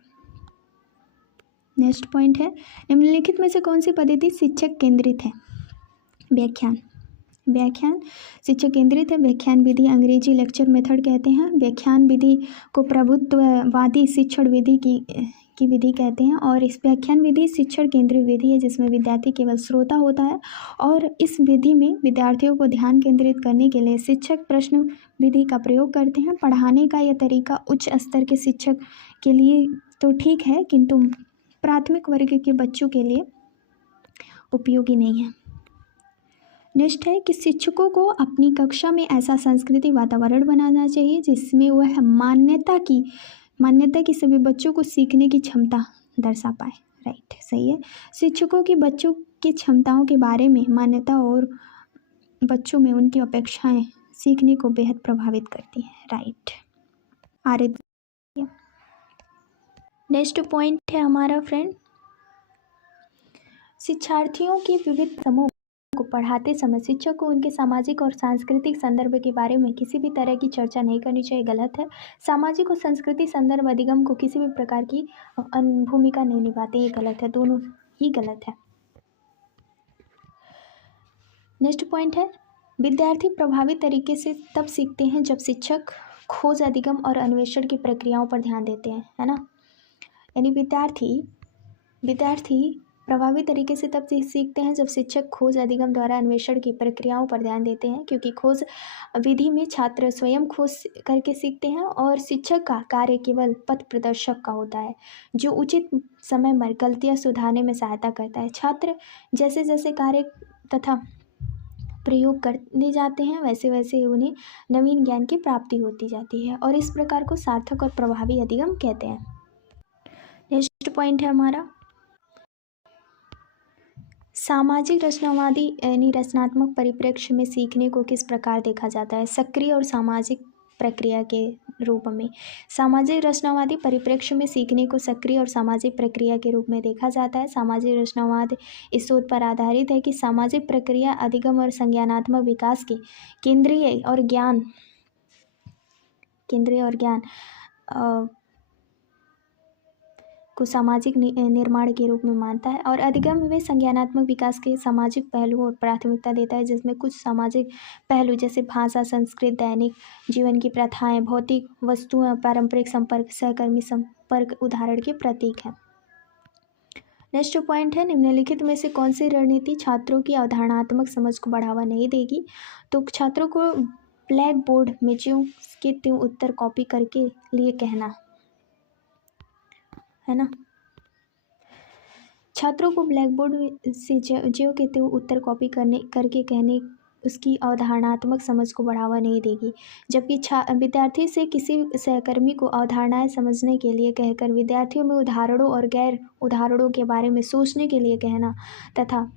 नेक्स्ट पॉइंट है, निम्नलिखित में से कौन सी पद्धति शिक्षक केंद्रित है? व्याख्यान शिक्षक केंद्रित है। व्याख्यान विधि अंग्रेजी लेक्चर मेथड कहते हैं। व्याख्यान विधि को प्रभुत्ववादी शिक्षण विधि की विधि कहते हैं और इस व्याख्यान विधि शिक्षण केंद्रित विधि है जिसमें विद्यार्थी केवल श्रोता होता है और इस विधि में विद्यार्थियों को ध्यान केंद्रित करने के लिए शिक्षक प्रश्न विधि का प्रयोग करते हैं। पढ़ाने का यह तरीका उच्च स्तर के शिक्षक के लिए तो ठीक है किंतु प्राथमिक वर्ग के बच्चों के लिए उपयोगी नहीं है। नेक्स्ट है कि शिक्षकों को अपनी कक्षा में ऐसा सांस्कृतिक वातावरण बनाना चाहिए जिसमें वह मान्यता की सभी बच्चों को सीखने की क्षमता दर्शा पाए, राइट, सही है। शिक्षकों की बच्चों की क्षमताओं के बारे में मान्यता और बच्चों में उनकी अपेक्षाएं सीखने को बेहद प्रभावित करती हैं, राइट। नेक्स्ट पॉइंट है हमारा फ्रेंड, शिक्षार्थियों के विविध समूह को पढ़ाते समय शिक्षक को उनके सामाजिक और सांस्कृतिक संदर्भ के बारे में किसी भी तरह की चर्चा नहीं करनी चाहिए, गलत है। सामाजिक और सांस्कृतिक संदर्भ अधिगम को किसी भी प्रकार की भूमिका नहीं निभाते, ये गलत है, दोनों ही गलत है। नेक्स्ट पॉइंट है, विद्यार्थी प्रभावी तरीके से तब सीखते हैं जब शिक्षक खोज अधिगम और अन्वेषण की प्रक्रियाओं पर ध्यान देते हैं, है ना। यानी विद्यार्थी प्रभावी तरीके से तब सीखते हैं जब शिक्षक खोज अधिगम द्वारा अन्वेषण की प्रक्रियाओं पर ध्यान देते हैं, क्योंकि खोज विधि में छात्र स्वयं खोज करके सीखते हैं और शिक्षक का कार्य केवल पथ प्रदर्शक का होता है जो उचित समय पर गलतियां सुधारने में सहायता करता है। छात्र जैसे जैसे कार्य तथा प्रयोग करते जाते हैं वैसे वैसे उन्हें नवीन ज्ञान की प्राप्ति होती जाती है और इस प्रकार को सार्थक और प्रभावी अधिगम कहते हैं। नेक्स्ट पॉइंट है हमारा, सामाजिक रचनावादी यानी रचनात्मक परिप्रेक्ष्य में सीखने को किस प्रकार देखा जाता है? सक्रिय और सामाजिक प्रक्रिया के रूप में। सामाजिक रचनावादी परिप्रेक्ष्य में सीखने को सक्रिय और सामाजिक प्रक्रिया के रूप में देखा जाता है। सामाजिक रचनावाद इस शोध पर आधारित है कि सामाजिक प्रक्रिया अधिगम और संज्ञानात्मक विकास के केंद्रीय और ज्ञान को सामाजिक निर्माण के रूप में मानता है और अधिगम में संज्ञानात्मक विकास के सामाजिक पहलुओं और प्राथमिकता देता है, जिसमें कुछ सामाजिक पहलू जैसे भाषा, संस्कृति, दैनिक जीवन की प्रथाएं, भौतिक वस्तुएं, पारंपरिक संपर्क, सहकर्मी संपर्क उदाहरण के प्रतीक हैं। नेक्स्ट पॉइंट है, निम्नलिखित में से कौन सी रणनीति छात्रों की अवधारणात्मक समझ को बढ़ावा नहीं देगी? तो छात्रों को ब्लैक बोर्ड में ज्यों के त्यों उत्तर कॉपी करके लिए कहना, है ना। छात्रों को ब्लैक बोर्ड से ज्यों के त्यों उत्तर कॉपी करके कहने उसकी अवधारणात्मक समझ को बढ़ावा नहीं देगी, जबकि विद्यार्थी से किसी सहकर्मी को अवधारणाएं समझने के लिए कहकर विद्यार्थियों में उदाहरणों और गैर उदाहरणों के बारे में सोचने के लिए कहना तथा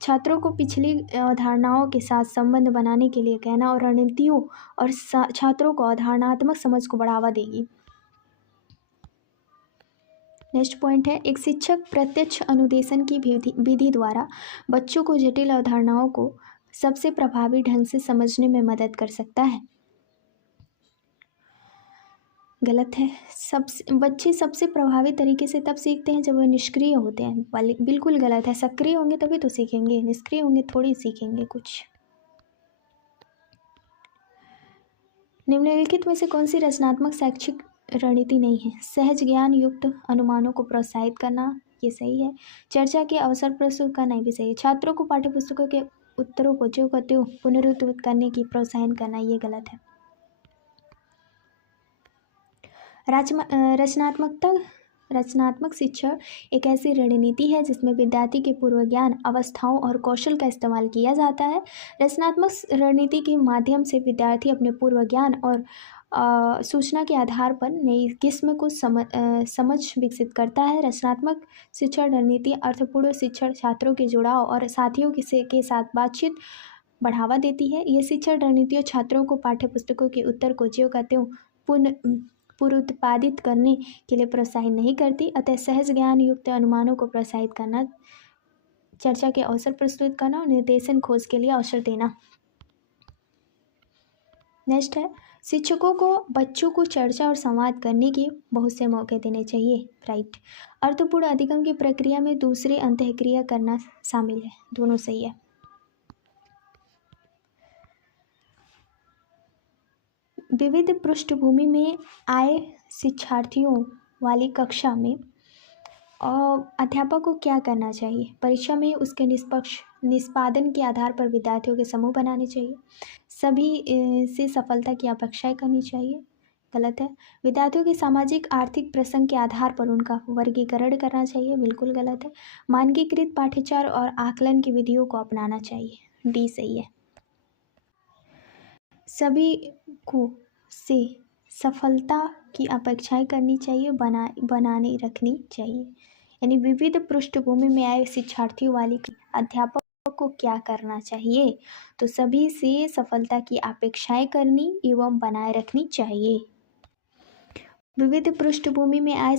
छात्रों को पिछली अवधारणाओं के साथ संबंध बनाने के लिए कहना और रणनीतियों और छात्रों को अवधारणात्मक समझ को बढ़ावा देगी। नेक्स्ट पॉइंट है, एक शिक्षक प्रत्यक्ष अनुदेशन की विधि द्वारा बच्चों को जटिल अवधारणाओं को सबसे प्रभावी ढंग से समझने में मदद कर सकता है, गलत है। बच्चे सबसे प्रभावी तरीके से तब सीखते हैं जब वह निष्क्रिय होते हैं, बिल्कुल गलत है। सक्रिय होंगे तभी तो सीखेंगे, निष्क्रिय होंगे थोड़ी सीखेंगे कुछ। निम्नलिखित में से कौन सी रचनात्मक शैक्षिक रणनीति नहीं है? सहज ज्ञान युक्त अनुमानों को प्रोत्साहित करना, ये सही है। चर्चा के अवसर प्रस्तुत करना, ये भी सही है। छात्रों को पाठ्यपुस्तकों के उत्तरों को ज्यों का त्यों पुनरुत्थित करने की प्रोत्साहन करना, ये गलत है। रचनात्मक शिक्षा एक ऐसी रणनीति है जिसमें विद्यार्थी के पूर्व ज्ञान, अवस्थाओं और कौशल का इस्तेमाल किया जाता है। रचनात्मक रणनीति के माध्यम से विद्यार्थी अपने पूर्व ज्ञान और सूचना के आधार पर नई किस्म को समझ विकसित करता है। रचनात्मक शिक्षण रणनीति अर्थपूर्ण शिक्षण, छात्रों के जुड़ाव और साथियों के साथ बातचीत बढ़ावा देती है। ये शिक्षण रणनीतियों छात्रों को पाठ्यपुस्तकों के उत्तर को ज्यों का त्यों पुनरुत्पादित करने के लिए प्रोत्साहित नहीं करती, अतः सहज ज्ञान युक्त अनुमानों को प्रोत्साहित करना, चर्चा के अवसर प्रस्तुत करना और निर्देशन खोज के लिए अवसर देना। नेक्स्ट है, शिक्षकों को बच्चों को चर्चा और संवाद करने के बहुत से मौके देने चाहिए। राइट। अर्थपूर्ण अधिगम की प्रक्रिया में दूसरे अंतःक्रिया करना शामिल है। दोनों सही है। विविध पृष्ठभूमि में आए शिक्षार्थियों वाली कक्षा में अध्यापक को क्या करना चाहिए? परीक्षा में उसके निष्पक्ष निष्पादन के आधार पर विद्यार्थियों के समूह बनाने चाहिए। सभी से सफलता की अपेक्षाएं करनी चाहिए। गलत है। विद्यार्थियों के सामाजिक आर्थिक प्रसंग के आधार पर उनका वर्गीकरण करना चाहिए। बिल्कुल गलत है। मानकीकृत पाठ्यचर्या और आकलन की विधियों को अपनाना चाहिए। डी सही है। सभी को से सफलता की अपेक्षाएं करनी चाहिए, बनाने रखनी चाहिए। यानी विविध पृष्ठभूमि में आए शिक्षार्थियों वाली अध्यापक को क्या करना चाहिए? तो सभी से सफलता की अपेक्षाएं करनी एवं बनाए रखनी चाहिए। विविध पृष्ठभूमि में आए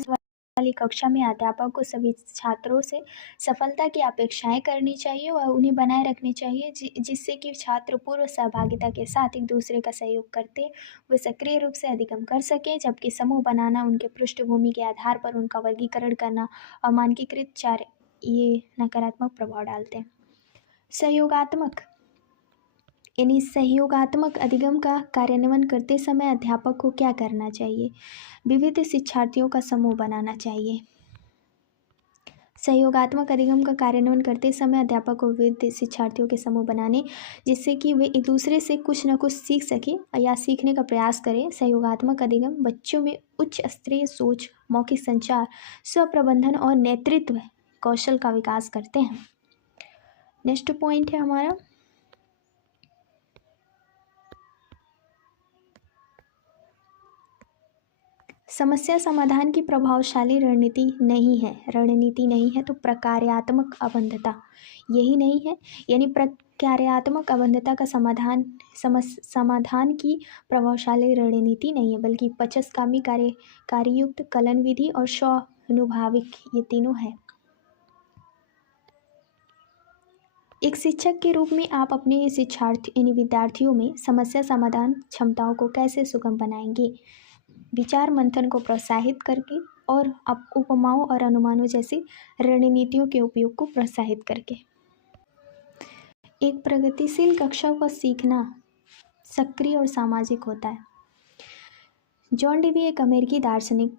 वाली कक्षा में अध्यापक को सभी छात्रों से सफलता की अपेक्षाएं करनी चाहिए और उन्हें बनाए रखनी चाहिए, जिससे कि छात्र पूर्व सहभागिता के साथ एक दूसरे का सहयोग करते वे सक्रिय रूप से अधिगम कर सकें। जबकि समूह बनाना, उनके पृष्ठभूमि के आधार पर उनका वर्गीकरण करना और मानकीकृत चार ये नकारात्मक प्रभाव डालते हैं। सहयोगात्मक यानी सहयोगात्मक अधिगम का कार्यान्वयन करते समय अध्यापक को क्या करना चाहिए? विविध शिक्षार्थियों का समूह बनाना चाहिए। सहयोगात्मक अधिगम का कार्यान्वयन करते समय अध्यापक को विविध शिक्षार्थियों के समूह बनाने, जिससे कि वे एक दूसरे से कुछ न कुछ सीख सके या सीखने का प्रयास करें। सहयोगात्मक अधिगम बच्चों में उच्च स्तरीय सोच, मौखिक संचार, स्वप्रबंधन और नेतृत्व कौशल का विकास करते हैं। नेक्स्ट पॉइंट है हमारा समस्या समाधान की प्रभावशाली रणनीति नहीं है तो प्रकार्यात्मक अबंधता यही नहीं है। यानी प्रकार्यात्मक अबंधता का समाधान की प्रभावशाली रणनीति नहीं है, बल्कि पचस्गामी कार्ययुक्त कलन विधि और स्वानुभाविक, ये तीनों है। एक शिक्षक के रूप में आप अपने विद्यार्थियों में समस्या समाधान क्षमताओं को कैसे सुगम बनाएंगे? विचार मंथन को प्रोत्साहित करके और उपमाओं और अनुमानों जैसी रणनीतियों के उपयोग को प्रोत्साहित करके। एक प्रगतिशील कक्षा का सीखना सक्रिय और सामाजिक होता है। जॉन डेवी एक अमेरिकी दार्शनिक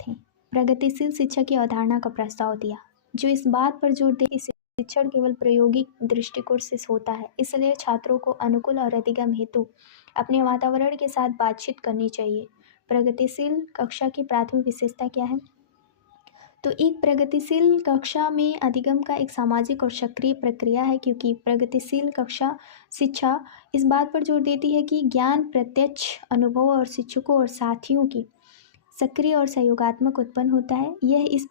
थे। प्रगतिशील शिक्षा की अवधारणा का प्रस्ताव दिया, जो इस बात पर जोर दे कि शिक्षण केवल प्रायोगिक दृष्टिकोण से होता है, इसलिए छात्रों को अनुकूल और अधिगम हेतु अपने वातावरण के साथ बातचीत करनी चाहिए। प्रगतिशील कक्षा की प्राथमिक विशेषता क्या है? तो एक प्रगतिशील कक्षा में अधिगम का एक सामाजिक और सक्रिय प्रक्रिया है, क्योंकि प्रगतिशील कक्षा शिक्षा इस बात पर जोर देती है कि ज्ञान प्रत्यक्ष अनुभव और शिक्षकों और साथियों की सक्रिय और सहयोगात्मक उत्पन्न होता है। यह इस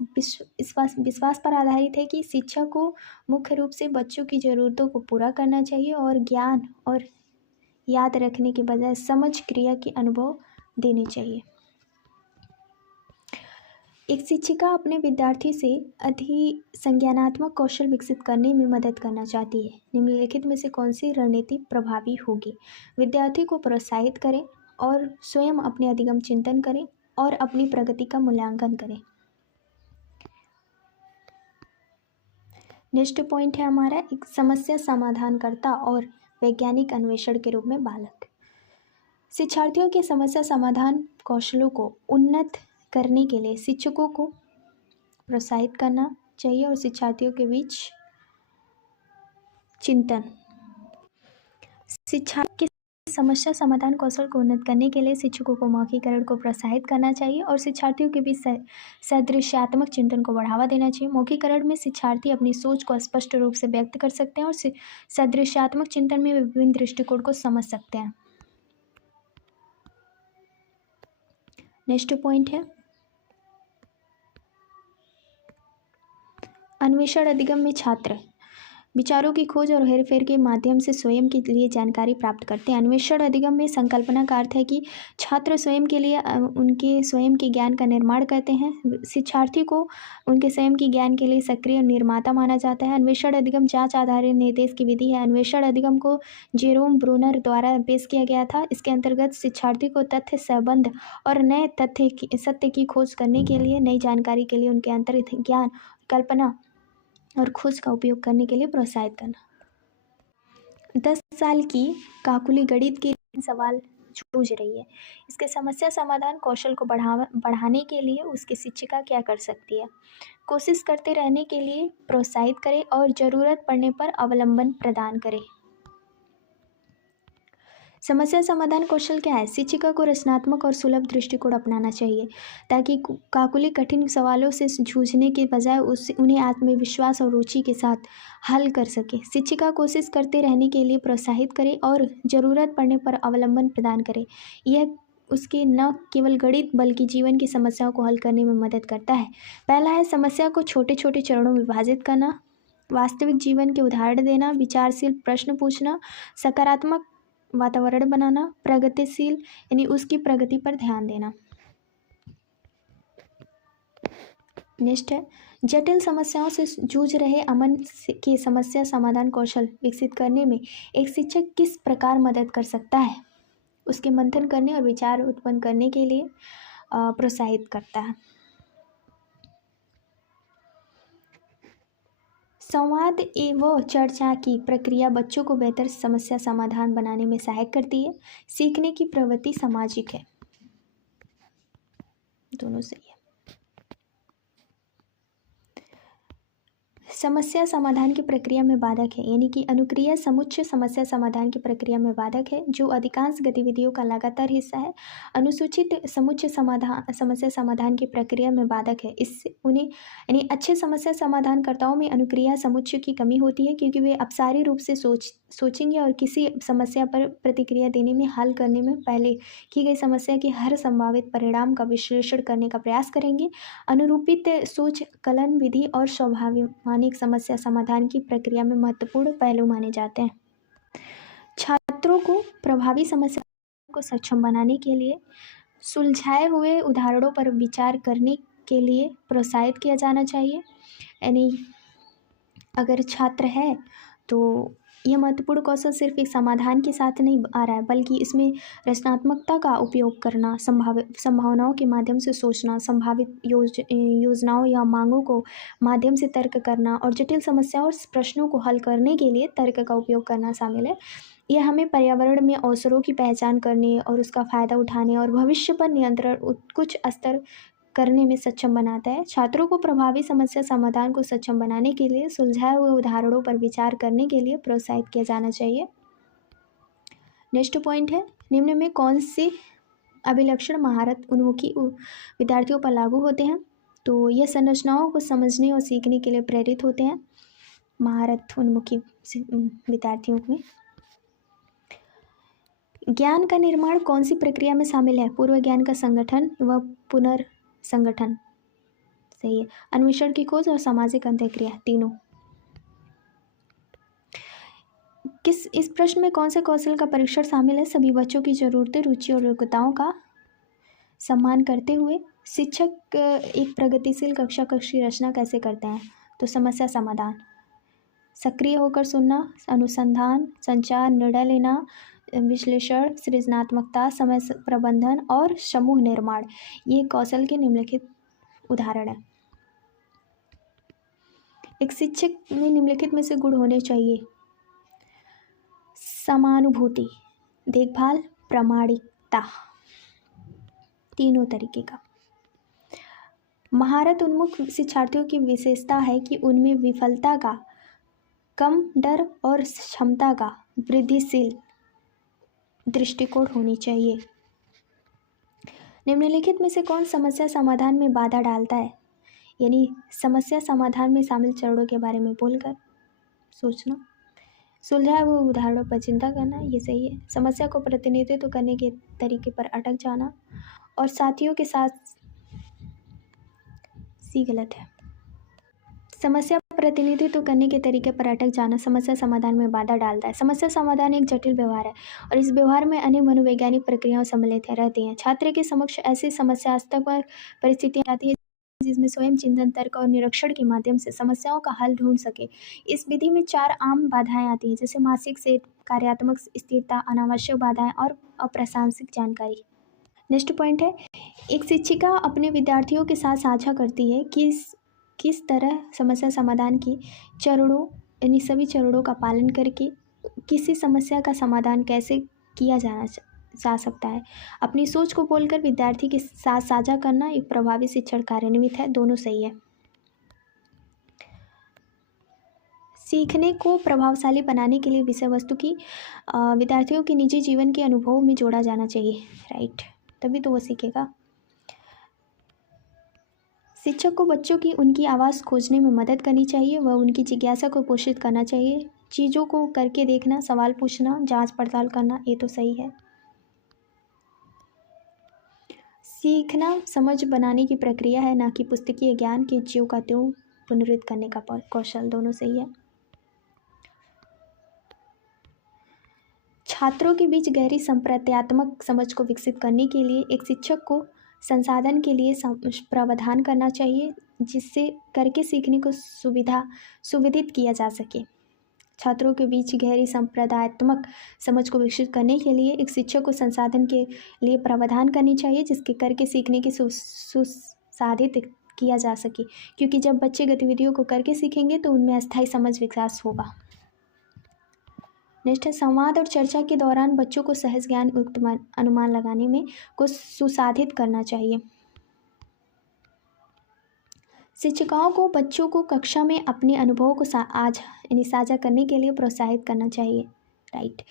विश्वास पर आधारित है कि शिक्षक को मुख्य रूप से बच्चों की ज़रूरतों को पूरा करना चाहिए और ज्ञान और याद रखने के बजाय समझ क्रिया के अनुभव देने चाहिए। एक शिक्षिका अपने विद्यार्थी से संज्ञानात्मक कौशल विकसित करने में मदद करना चाहती है। निम्नलिखित में से कौन सी रणनीति प्रभावी होगी? विद्यार्थी को प्रोत्साहित करें और स्वयं अपने अधिगम चिंतन करें और अपनी प्रगति का मूल्यांकन करें। नेक्स्ट पॉइंट है हमारा एक समस्या समाधानकर्ता और वैज्ञानिक अन्वेषण के रूप में बालक। शिक्षार्थियों के समस्या समाधान कौशलों को उन्नत करने के लिए शिक्षकों को प्रोत्साहित करना चाहिए और शिक्षार्थियों के बीच चिंतन। शिक्षा के समस्या समाधान कौशल को उन्नत करने के लिए शिक्षकों को मौखिकरण को प्रोत्साहित करना चाहिए और शिक्षार्थियों के बीच सदृश्यात्मक चिंतन को बढ़ावा देना चाहिए। मौखिकरण में शिक्षार्थी अपनी सोच को स्पष्ट रूप से व्यक्त कर सकते हैं और सदृश्यात्मक चिंतन में विभिन्न दृष्टिकोण को समझ सकते हैं। नेक्स्ट पॉइंट है अन्वेषण अधिगम में छात्र विचारों की खोज और हेरफेर के माध्यम से स्वयं के लिए जानकारी प्राप्त करते हैं। अन्वेषण अधिगम में संकल्पना का अर्थ है कि छात्र स्वयं के लिए उनके स्वयं के ज्ञान का निर्माण करते हैं। शिक्षार्थी को उनके स्वयं के ज्ञान के लिए सक्रिय निर्माता माना जाता है। अन्वेषण अधिगम जांच आधारित निर्देश की विधि है। अन्वेषण अधिगम को जेरोम ब्रूनर द्वारा पेश किया गया था। इसके अंतर्गत शिक्षार्थी को तथ्य संबंध और नए सत्य की खोज करने के लिए, नई जानकारी के लिए उनके अंतर्गत ज्ञान, कल्पना और खोज का उपयोग करने के लिए प्रोत्साहित करना। 10 साल की काकुली गणित के सवाल जूझ रही है। इसके समस्या समाधान कौशल को बढ़ाने के लिए उसकी शिक्षिका क्या कर सकती है? कोशिश करते रहने के लिए प्रोत्साहित करें और ज़रूरत पड़ने पर अवलंबन प्रदान करें। समस्या समाधान कौशल क्या है? शिक्षिका को रचनात्मक और सुलभ दृष्टिकोण अपनाना चाहिए ताकि काकुली कठिन सवालों से जूझने के बजाय उन्हें आत्मविश्वास और रुचि के साथ हल कर सके। शिक्षिका कोशिश करते रहने के लिए प्रोत्साहित करे और ज़रूरत पड़ने पर अवलंबन प्रदान करे। यह उसके न केवल गणित बल्कि जीवन की समस्याओं को हल करने में मदद करता है। पहला है समस्या को छोटे छोटे चरणों में विभाजित करना, वास्तविक जीवन के उदाहरण देना, विचारशील प्रश्न पूछना, सकारात्मक वातावरण बनाना, प्रगतिशील यानी उसकी प्रगति पर ध्यान देना। नेक्स्ट है जटिल समस्याओं से जूझ रहे अमन की समस्या समाधान कौशल विकसित करने में एक शिक्षक किस प्रकार मदद कर सकता है? उसके मंथन करने और विचार उत्पन्न करने के लिए प्रोत्साहित करता है। संवाद एवं चर्चा की प्रक्रिया बच्चों को बेहतर समस्या समाधान बनाने में सहायक करती है। सीखने की प्रवृत्ति सामाजिक है। दोनों सही है। समस्या समाधान की प्रक्रिया में बाधक है, यानी कि अनुक्रिया समुच्चय समस्या समाधान की प्रक्रिया में बाधक है जो अधिकांश गतिविधियों का लगातार हिस्सा है। अनुसूचित समुच्चय समस्या समाधान की प्रक्रिया में बाधक है। इससे उन्हें यानी अच्छे समस्या समाधानकर्ताओं में अनुक्रिया समुच्चय की कमी होती है क्योंकि वे अपसारी रूप से सोचेंगे और किसी समस्या पर प्रतिक्रिया देने में, हल करने में पहले की गई समस्या के हर संभावित परिणाम का विश्लेषण करने का प्रयास करेंगे। अनुरूपित सोच कलन विधि और स्वाभाविक समस्या समाधान की प्रक्रिया में महत्वपूर्ण पहलू माने जाते हैं। छात्रों को प्रभावी समस्या को सक्षम बनाने के लिए सुलझाए हुए उदाहरणों पर विचार करने के लिए प्रोत्साहित किया जाना चाहिए। यानी अगर छात्र है तो यह महत्वपूर्ण कौशल सिर्फ एक समाधान के साथ नहीं आ रहा है बल्कि इसमें रचनात्मकता का उपयोग करना, संभावनाओं के माध्यम से सोचना, संभावित योजनाओं या मांगों को माध्यम से तर्क करना और जटिल समस्याओं और प्रश्नों को हल करने के लिए तर्क का उपयोग करना शामिल है। यह हमें पर्यावरण में अवसरों की पहचान करने और उसका फ़ायदा उठाने और भविष्य पर नियंत्रण उच्च स्तर करने में सक्षम बनाता है। छात्रों को प्रभावी समस्या समाधान को सक्षम बनाने के लिए सुलझाए हुए उदाहरणों पर विचार करने के लिए प्रोत्साहित किया जाना चाहिए। नेक्स्ट पॉइंट है निम्न में कौन से अभिलक्षण महारत उन्मुखी विद्यार्थियों पर लागू होते हैं? तो यह संरचनाओं को समझने और सीखने के लिए प्रेरित होते हैं महारत उन्मुखी विद्यार्थियों में। ज्ञान का निर्माण कौन सी प्रक्रिया में शामिल है? पूर्व ज्ञान का संगठन व पुनर्संगठन। सही है। अन्वेषण की खोज और सामाजिक अंतःक्रिया, तीनों। इस प्रश्न में कौन से कौशल का परीक्षण शामिल है? सभी बच्चों की जरूरतें, रुचि और योग्यताओं का सम्मान करते हुए शिक्षक एक प्रगतिशील कक्षा की रचना कैसे करते हैं? तो समस्या समाधान, सक्रिय होकर सुनना, अनुसंधान, संचार, निर्णय लेना, विश्लेषण, सृजनात्मकता, समय प्रबंधन और समूह निर्माण, ये कौशल के निम्नलिखित उदाहरण हैं। एक शिक्षक में निम्नलिखित में से गुण होने चाहिए: समानुभूति, देखभाल, प्रामाणिकता, तीनों तरीके का। महारत उन्मुख शिक्षार्थियों की विशेषता है कि उनमें विफलता का कम डर और क्षमता का वृद्धिशील दृष्टिकोण होनी चाहिए। निम्नलिखित में से कौन समस्या समाधान में बाधा डालता है? यानी समस्या समाधान में शामिल चरणों के बारे में बोलकर सोचना, सुलझाए हुए उदाहरणों पर चिंता करना, ये सही है। समस्या को प्रतिनिधित्व करने के तरीके पर अटक जाना और साथियों के साथ, सी गलत है। समस्या प्रतिनिधित्व करने के तरीके पर अटक जाना समस्या समाधान में बाधा डालता है। समस्या समाधान एक जटिल व्यवहार है और इस व्यवहार में अनेक मनोवैज्ञानिक प्रक्रियाएं सम्मिलित रहती हैं। छात्र के समक्ष ऐसी समस्यात्मक परिस्थितियां आती है जिसमें स्वयं चिंतन, तर्क और निरीक्षण के माध्यम से समस्याओं का हल ढूंढ सके। इस विधि में 4 आम बाधाएं आती हैं, जैसे मानसिक सेट, कार्यात्मक स्थिरता, अनावश्यक बाधाएं और अप्रासंगिक जानकारी। नेक्स्ट पॉइंट है, एक शिक्षिका अपने विद्यार्थियों के साथ साझा करती है कि किस तरह समस्या समाधान की चरणों यानी सभी चरणों का पालन करके किसी समस्या का समाधान कैसे किया जा सकता है। अपनी सोच को बोलकर विद्यार्थी के साथ साझा करना एक प्रभावी शिक्षण कार्यान्वित है। दोनों सही है। सीखने को प्रभावशाली बनाने के लिए विषय वस्तु की विद्यार्थियों के निजी जीवन के अनुभव में जोड़ा जाना चाहिए, राइट, तभी तो वो सीखेगा। शिक्षक को बच्चों की उनकी आवाज़ खोजने में मदद करनी चाहिए, वह उनकी जिज्ञासा को पोषित करना चाहिए। चीज़ों को करके देखना, सवाल पूछना, जांच पड़ताल करना, ये तो सही है। सीखना समझ बनाने की प्रक्रिया है, ना कि पुस्तकीय ज्ञान के ज्यों का त्यों पुनरुक्त करने का कौशल। दोनों सही है। छात्रों के बीच गहरी संप्रत्यात्मक समझ को विकसित करने के लिए एक शिक्षक को संसाधन के लिए प्रावधान करना चाहिए, जिससे करके सीखने को सुविधित किया जा सके। छात्रों के बीच गहरी संप्रदायात्मक समझ को विकसित करने के लिए एक शिक्षक को संसाधन के लिए प्रावधान करनी चाहिए, जिसके करके सीखने की सुसाधित किया जा सके, क्योंकि जब बच्चे गतिविधियों को करके सीखेंगे तो उनमें अस्थायी समझ विकास होगा। नेक्स्ट है, संवाद और चर्चा के दौरान बच्चों को सहज ज्ञान युक्त अनुमान लगाने में को सुसाधित करना चाहिए। शिक्षिकाओं को बच्चों को कक्षा में अपने अनुभवों को साझा करने के लिए प्रोत्साहित करना चाहिए, राइट।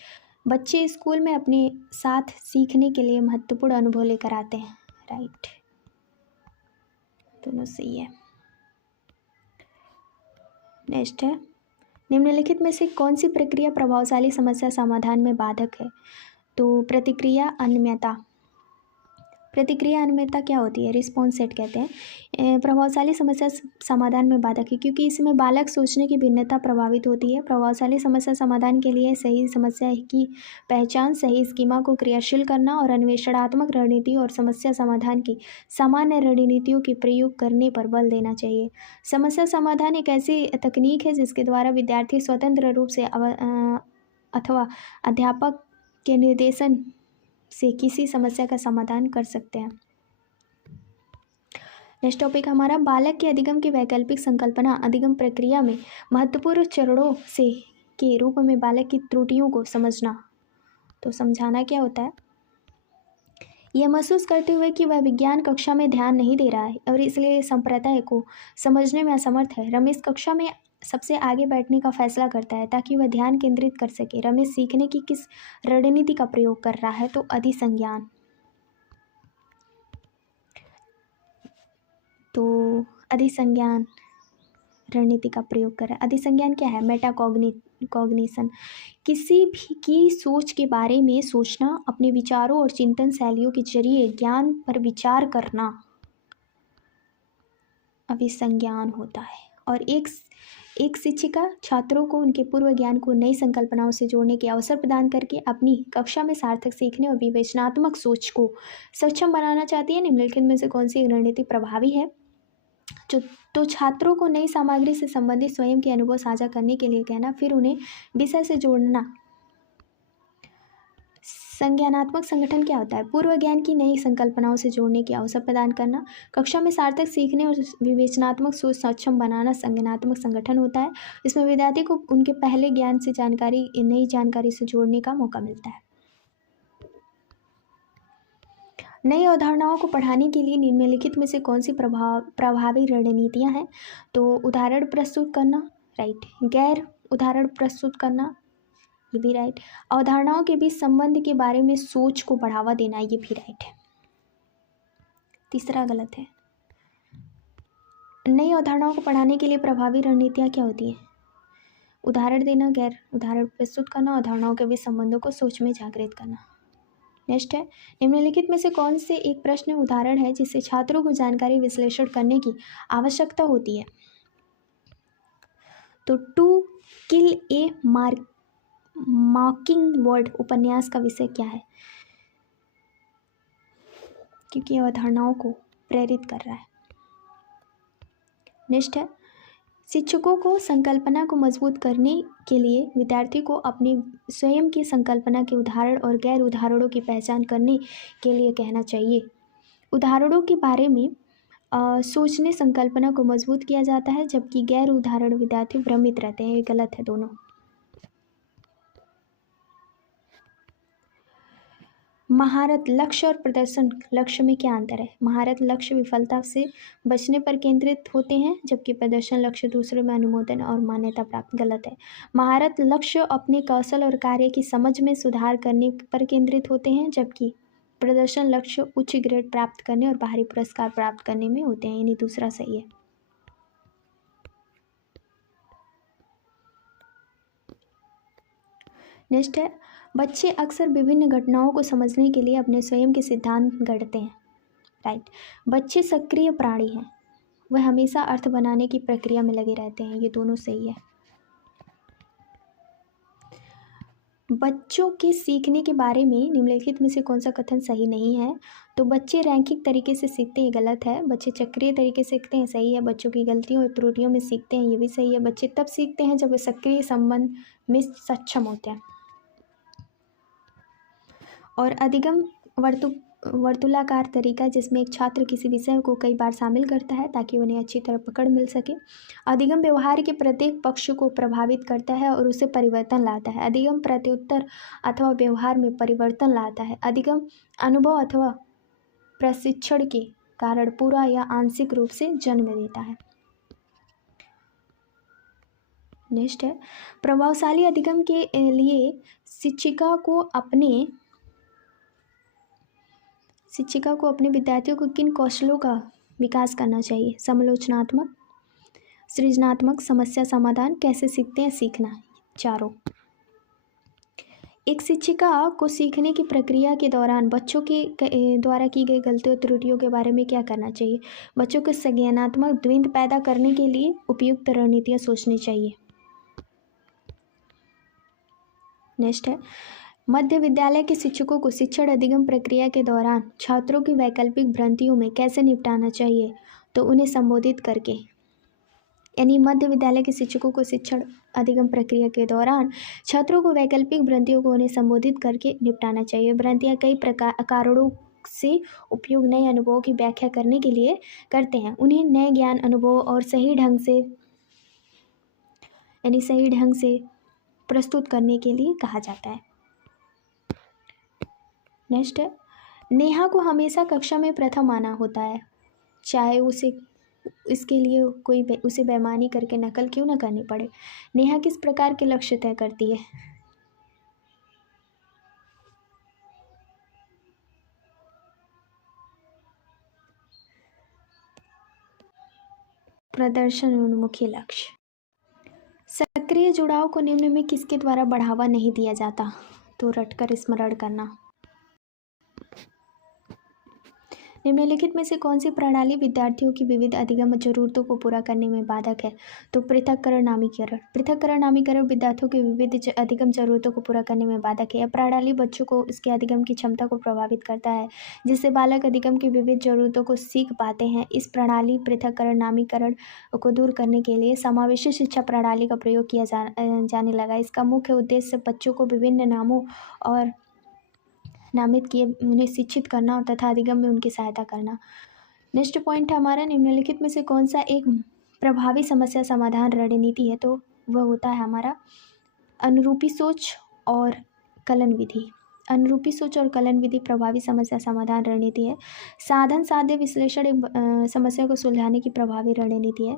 बच्चे स्कूल में अपने साथ सीखने के लिए महत्वपूर्ण अनुभव लेकर आते हैं, राइट, दोनों सही है। नेक्स्ट है, निम्नलिखित में से कौन सी प्रक्रिया प्रभावशाली समस्या समाधान में बाधक है? तो प्रतिक्रिया अनम्यता। प्रतिक्रिया अनम्यता क्या होती है? रिस्पॉन्स सेट कहते हैं। प्रभावशाली समस्या समाधान में बाधक है क्योंकि इसमें बालक सोचने की भिन्नता प्रभावित होती है। प्रभावशाली समस्या समाधान के लिए सही समस्या की पहचान, सही स्कीमा को क्रियाशील करना और अन्वेषणात्मक रणनीति और समस्या समाधान की सामान्य रणनीतियों के प्रयोग करने पर बल देना चाहिए। समस्या समाधान एक ऐसी तकनीक है जिसके द्वारा विद्यार्थी स्वतंत्र रूप से अथवा अध्यापक के निर्देशन से किसी समस्या का समाधान कर सकते हैं। नेक्स्ट टॉपिक हमारा, बालक के अधिगम की वैकल्पिक संकल्पना। अधिगम प्रक्रिया में महत्वपूर्ण चरणों से के रूप में बालक की त्रुटियों को समझना। तो समझाना क्या होता है? यह महसूस करते हुए कि वह विज्ञान कक्षा में ध्यान नहीं दे रहा है और इसलिए संप्रदाय को समझने में असमर्थ है। रमेश कक्षा में सबसे आगे बैठने का फैसला करता है ताकि वह ध्यान केंद्रित कर सके। रमेश सीखने की किस रणनीति का प्रयोग कर रहा है? तो अधिसंज्ञान। तो अधिसंज्ञान रणनीति का प्रयोग कर रहा है। अधिसंज्ञान क्या है? मेटाकॉग्निशन, किसी भी की सोच के बारे में सोचना, अपने विचारों और चिंतन शैलियों के जरिए ज्ञान पर विचार करना अभिसंज्ञान होता है। और एक शिक्षिका छात्रों को उनके पूर्व ज्ञान को नई संकल्पनाओं से जोड़ने के अवसर प्रदान करके अपनी कक्षा में सार्थक सीखने और विवेचनात्मक सोच को सक्षम बनाना चाहती है। निम्नलिखित में से कौन सी रणनीति प्रभावी है? तो छात्रों को नई सामग्री से संबंधित स्वयं के अनुभव साझा करने के लिए कहना, फिर उन्हें विषय से जोड़ना। संज्ञानात्मक संगठन क्या होता है? पूर्व ज्ञान की नई संकल्पनाओं से जोड़ने के अवसर प्रदान करना। कक्षा में सार्थक सीखने और विवेचनात्मक सोच सक्षम बनाना संज्ञानात्मक संगठन होता है। इसमें विद्यार्थी को उनके पहले ज्ञान से नई जानकारी से जोड़ने का मौका मिलता है। नई अवधारणाओं को पढ़ाने के लिए निम्नलिखित में से कौन सी प्रभावी रणनीतियाँ हैं? तो उदाहरण प्रस्तुत करना, राइट, गैर उदाहरण प्रस्तुत करना, ये भी राइट। अवधारणाओं के बीच संबंध के बारे में सोच को बढ़ावा देना, ये भी राइट है। तीसरा गलत है। नई अवधारणाओं को पढ़ाने के लिए प्रभावी रणनीतियाँ क्या होती हैं? उदाहरण देना, गैर उदाहरण प्रस्तुत करना, अवधारणाओं के बीच संबंधों को सोच में जागृत करना। नेक्स्ट है, निम्नलिखित में से कौन से एक प्रश्न उदाहरण है जिससे छात्रों को जानकारी विश्लेषण करने की आवश्यकता होती है? तो टू किल ए मॉकिंग बर्ड उपन्यास का विषय क्या है? क्योंकि यह अवधारणाओं को प्रेरित कर रहा है। नेक्स्ट है, शिक्षकों को संकल्पना को मजबूत करने के लिए विद्यार्थी को अपनी स्वयं की संकल्पना के उदाहरण और गैर उदाहरणों की पहचान करने के लिए कहना चाहिए। उदाहरणों के बारे में सोचने संकल्पना को मजबूत किया जाता है, जबकि गैर उदाहरण विद्यार्थी भ्रमित रहते हैं। ये गलत है दोनों। महारत लक्ष्य और प्रदर्शन लक्ष्य में क्या अंतर है? महारत लक्ष्य विफलता से बचने पर केंद्रित होते हैं, जबकि प्रदर्शन लक्ष्य दूसरों में अनुमोदन और मान्यता प्राप्त। गलत है। महारत लक्ष्य अपने कौशल और कार्य की समझ में सुधार करने पर केंद्रित होते हैं, जबकि प्रदर्शन लक्ष्य उच्च ग्रेड प्राप्त करने और बाहरी पुरस्कार प्राप्त करने में होते हैं। यानी दूसरा सही है। नेक्स्ट है, बच्चे अक्सर विभिन्न घटनाओं को समझने के लिए अपने स्वयं के सिद्धांत गढ़ते हैं। राइट। बच्चे सक्रिय प्राणी हैं, वह हमेशा अर्थ बनाने की प्रक्रिया में लगे रहते हैं। ये दोनों सही है। बच्चों के सीखने के बारे में निम्नलिखित में से कौन सा कथन सही नहीं है? तो बच्चे रैखिक तरीके से सीखते हैं। गलत है। बच्चे चक्रीय तरीके से सीखते हैं। सही है। बच्चों की गलतियों और त्रुटियों में सीखते हैं। ये भी सही है। बच्चे तब सीखते हैं जब वे सक्रिय संबंध में सक्षम होते हैं। और अधिगम वर्तुलाकार तरीका, जिसमें एक छात्र किसी विषय को कई बार शामिल करता है ताकि उन्हें अच्छी तरह पकड़ मिल सके। अधिगम व्यवहार के प्रत्येक पक्ष को प्रभावित करता है और उसे परिवर्तन लाता है। अधिगम प्रत्युत्तर अथवा व्यवहार में परिवर्तन लाता है। अधिगम अनुभव अथवा प्रशिक्षण के कारण पूरा या आंशिक रूप से जन्म देता है। नेक्स्ट है, प्रभावशाली अधिगम के लिए शिक्षिका को अपने विद्यार्थियों को किन कौशलों का विकास करना चाहिए? समालोचनात्मक, सृजनात्मक, समस्या समाधान, कैसे सीखते हैं, सीखना, चारों। एक शिक्षिका को सीखने की प्रक्रिया के दौरान बच्चों के द्वारा की गई गलतियों त्रुटियों के बारे में क्या करना चाहिए? बच्चों के संज्ञानात्मक द्वंद्व पैदा करने के लिए उपयुक्त रणनीतियाँ सोचनी चाहिए। नेक्स्ट है, मध्य विद्यालय के शिक्षकों को शिक्षण अधिगम प्रक्रिया के दौरान छात्रों की वैकल्पिक भ्रांतियों में कैसे निपटाना चाहिए? तो उन्हें संबोधित करके। यानी मध्य विद्यालय के शिक्षकों को शिक्षण अधिगम प्रक्रिया के दौरान छात्रों को वैकल्पिक भ्रांतियों को उन्हें संबोधित करके निपटाना चाहिए। भ्रांतियाँ कई कारणों से उपयोग नए अनुभवों की व्याख्या करने के लिए करते हैं। उन्हें नए ज्ञान, अनुभव और सही ढंग से प्रस्तुत करने के लिए कहा जाता है। नेक्स्ट है, नेहा को हमेशा कक्षा में प्रथम आना होता है, चाहे इसके लिए कोई उसे बेईमानी करके नकल क्यों न करनी पड़े। नेहा किस प्रकार के लक्ष्य तय करती है? प्रदर्शन उन्मुखी लक्ष्य। सक्रिय जुड़ाव को निम्न में किसके द्वारा बढ़ावा नहीं दिया जाता? तो रटकर स्मरण करना। निम्नलिखित में से कौन सी प्रणाली विद्यार्थियों की विविध अधिगम जरूरतों को पूरा करने में बाधक है? तो पृथक्करण नामीकरण। पृथक्करण नामीकरण विद्यार्थियों की विविध अधिगम जरूरतों को पूरा करने में बाधक है। यह प्रणाली बच्चों को इसके अधिगम की क्षमता को प्रभावित करता है, जिससे बालक अधिगम की विविध जरूरतों को सीख पाते हैं। इस प्रणाली पृथक्करण नामीकरण को दूर करने के लिए समावेशी शिक्षा प्रणाली का प्रयोग किया जाने लगा। इसका मुख्य उद्देश्य बच्चों को विभिन्न नामों और नामित किए उन्हें शिक्षित करना तथा अधिगम में उनकी सहायता करना। नेक्स्ट पॉइंट है हमारा, निम्नलिखित में से कौन सा एक प्रभावी समस्या समाधान रणनीति है? तो वह होता है हमारा अनुरूपी सोच और कलन विधि। अनुरूपी सोच और कलन विधि प्रभावी समस्या समाधान रणनीति है। साधन साध्य विश्लेषण एक समस्या को सुलझाने की प्रभावी रणनीति है।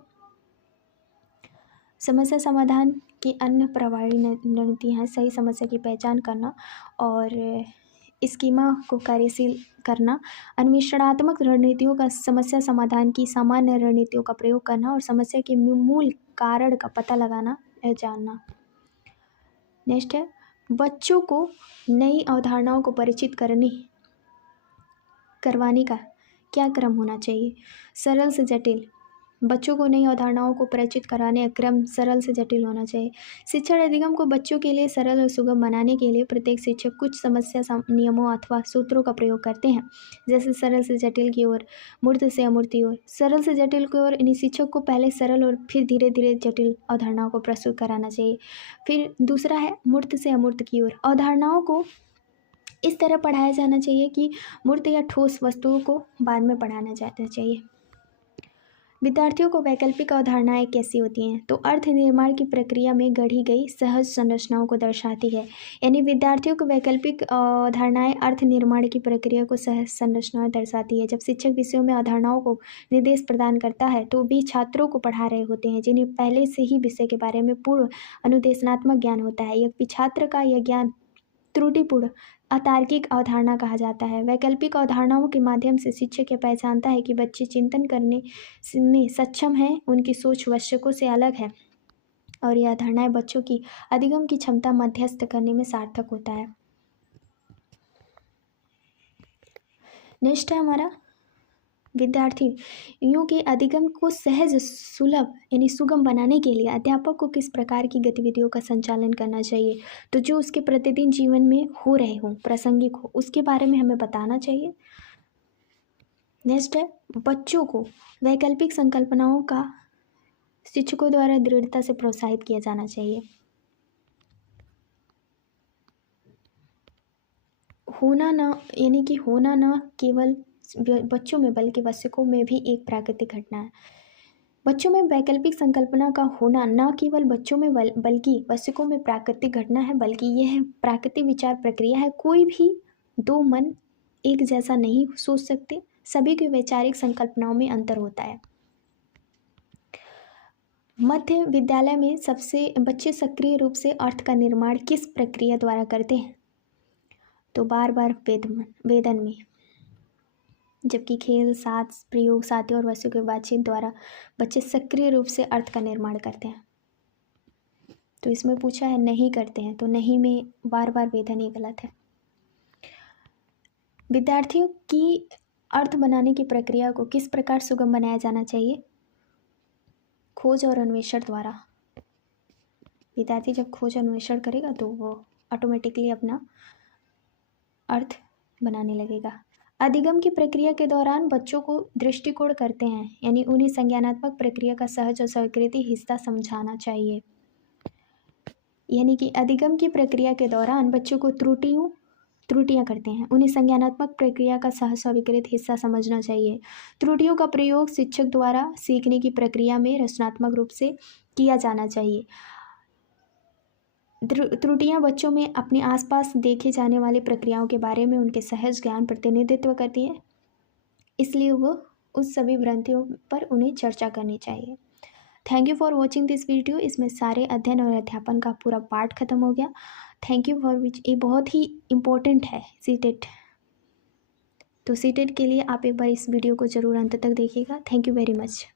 समस्या समाधान की अन्य प्रभावी रणनीतियाँ हैं सही समस्या की पहचान करना और स्कीमा को कार्यशील करना, अन्वेषणात्मक रणनीतियों का समस्या समाधान की सामान्य रणनीतियों का प्रयोग करना और समस्या के मूल कारण का पता लगाना या जानना। नेक्स्ट है, बच्चों को नई अवधारणाओं को परिचित करवाने का क्या क्रम होना चाहिए? सरल से जटिल। बच्चों को नई अवधारणाओं को परिचित कराने का क्रम सरल से जटिल होना चाहिए। शिक्षण अधिगम को बच्चों के लिए सरल और सुगम बनाने के लिए प्रत्येक शिक्षक कुछ समस्या नियमों अथवा सूत्रों का प्रयोग करते हैं, जैसे सरल से जटिल की ओर, मूर्त से अमूर्त की ओर। सरल से जटिल की ओर यानी शिक्षक को पहले सरल और फिर धीरे धीरे जटिल अवधारणाओं को प्रस्तुत कराना चाहिए। फिर दूसरा है मूर्त से अमूर्त की ओर। अवधारणाओं को इस तरह पढ़ाया जाना चाहिए कि मूर्त या ठोस वस्तुओं को बाद में पढ़ाना जाना चाहिए। विद्यार्थियों को वैकल्पिक अवधारणाएं कैसी होती हैं? तो अर्थ निर्माण की प्रक्रिया में गढ़ी गई सहज संरचनाओं को दर्शाती है। यानी विद्यार्थियों को वैकल्पिक अवधारणाएं अर्थ निर्माण की प्रक्रिया को सहज संरचनाएं दर्शाती है। जब शिक्षक विषयों में अवधारणाओं को निर्देश प्रदान करता है तो भी छात्रों को पढ़ा रहे होते हैं जिन्हें पहले से ही विषय के बारे में पूर्व अनुदेशनात्मक ज्ञान होता है। यद्यपि छात्र का यह ज्ञान त्रुटिपूर्ण अतार्किक अवधारणा कहा जाता है। वैकल्पिक अवधारणाओं के माध्यम से शिक्षक यह पहचानता है कि बच्चे चिंतन करने में सक्षम हैं, उनकी सोच वश्यकों से अलग है और यह अवधारणाएं बच्चों की अधिगम की क्षमता मध्यस्थ करने में सार्थक होता है। नेक्स्ट है हमारा विद्यार्थियों के अधिगम को सहज, सुलभ यानी सुगम बनाने के लिए अध्यापक को किस प्रकार की गतिविधियों का संचालन करना चाहिए? तो जो उसके प्रतिदिन जीवन में हो रहे हों, प्रासंगिक हो, उसके बारे में हमें बताना चाहिए। नेक्स्ट है, बच्चों को वैकल्पिक संकल्पनाओं का शिक्षकों द्वारा दृढ़ता से प्रोत्साहित किया जाना चाहिए। होना न केवल बच्चों में बल्कि वयस्कों में भी एक प्राकृतिक घटना है। बच्चों में वैकल्पिक संकल्पना का होना न केवल बच्चों में बल्कि वयस्कों में प्राकृतिक घटना है, बल्कि यह प्राकृतिक विचार प्रक्रिया है। कोई भी दो मन एक जैसा नहीं सोच सकते, सभी की वैचारिक संकल्पनाओं में अंतर होता है। मध्य विद्यालय में सबसे बच्चे सक्रिय रूप से अर्थ का निर्माण किस प्रक्रिया द्वारा करते हैं? तो बार वेदन में, जबकि खेल, साथ प्रयोग, साथियों और वस्तु के बातचीत द्वारा बच्चे सक्रिय रूप से अर्थ का निर्माण करते हैं। तो इसमें पूछा है नहीं करते हैं, तो नहीं में बार वेदन ही गलत है। विद्यार्थियों की अर्थ बनाने की प्रक्रिया को किस प्रकार सुगम बनाया जाना चाहिए? खोज और अन्वेषण द्वारा। विद्यार्थी जब खोज अन्वेषण करेगा तो वो ऑटोमेटिकली अपना अर्थ बनाने लगेगा। अधिगम की प्रक्रिया के दौरान बच्चों को दृष्टिकोण करते हैं, यानी उन्हें संज्ञानात्मक प्रक्रिया का सहज और स्वीकृति हिस्सा समझाना चाहिए। यानी कि अधिगम की प्रक्रिया के दौरान बच्चों को त्रुटियां करते हैं, उन्हें संज्ञानात्मक प्रक्रिया का सहज स्वीकृत हिस्सा समझना चाहिए। त्रुटियों का प्रयोग शिक्षक द्वारा सीखने की प्रक्रिया में रचनात्मक रूप से किया जाना चाहिए। त्रुटियां बच्चों में अपने आसपास देखे जाने वाली प्रक्रियाओं के बारे में उनके सहज ज्ञान प्रतिनिधित्व करती है, इसलिए वो उस सभी भ्रांतियों पर उन्हें चर्चा करनी चाहिए। Thank you for watching this video. इसमें सारे अध्ययन और अध्यापन का पूरा पार्ट खत्म हो गया। थैंक यू फॉर विच, ये बहुत ही इम्पोर्टेंट है सीटेट। तो सीटेट के लिए आप एक बार इस वीडियो को ज़रूर अंत तक देखिएगा। Thank you very much.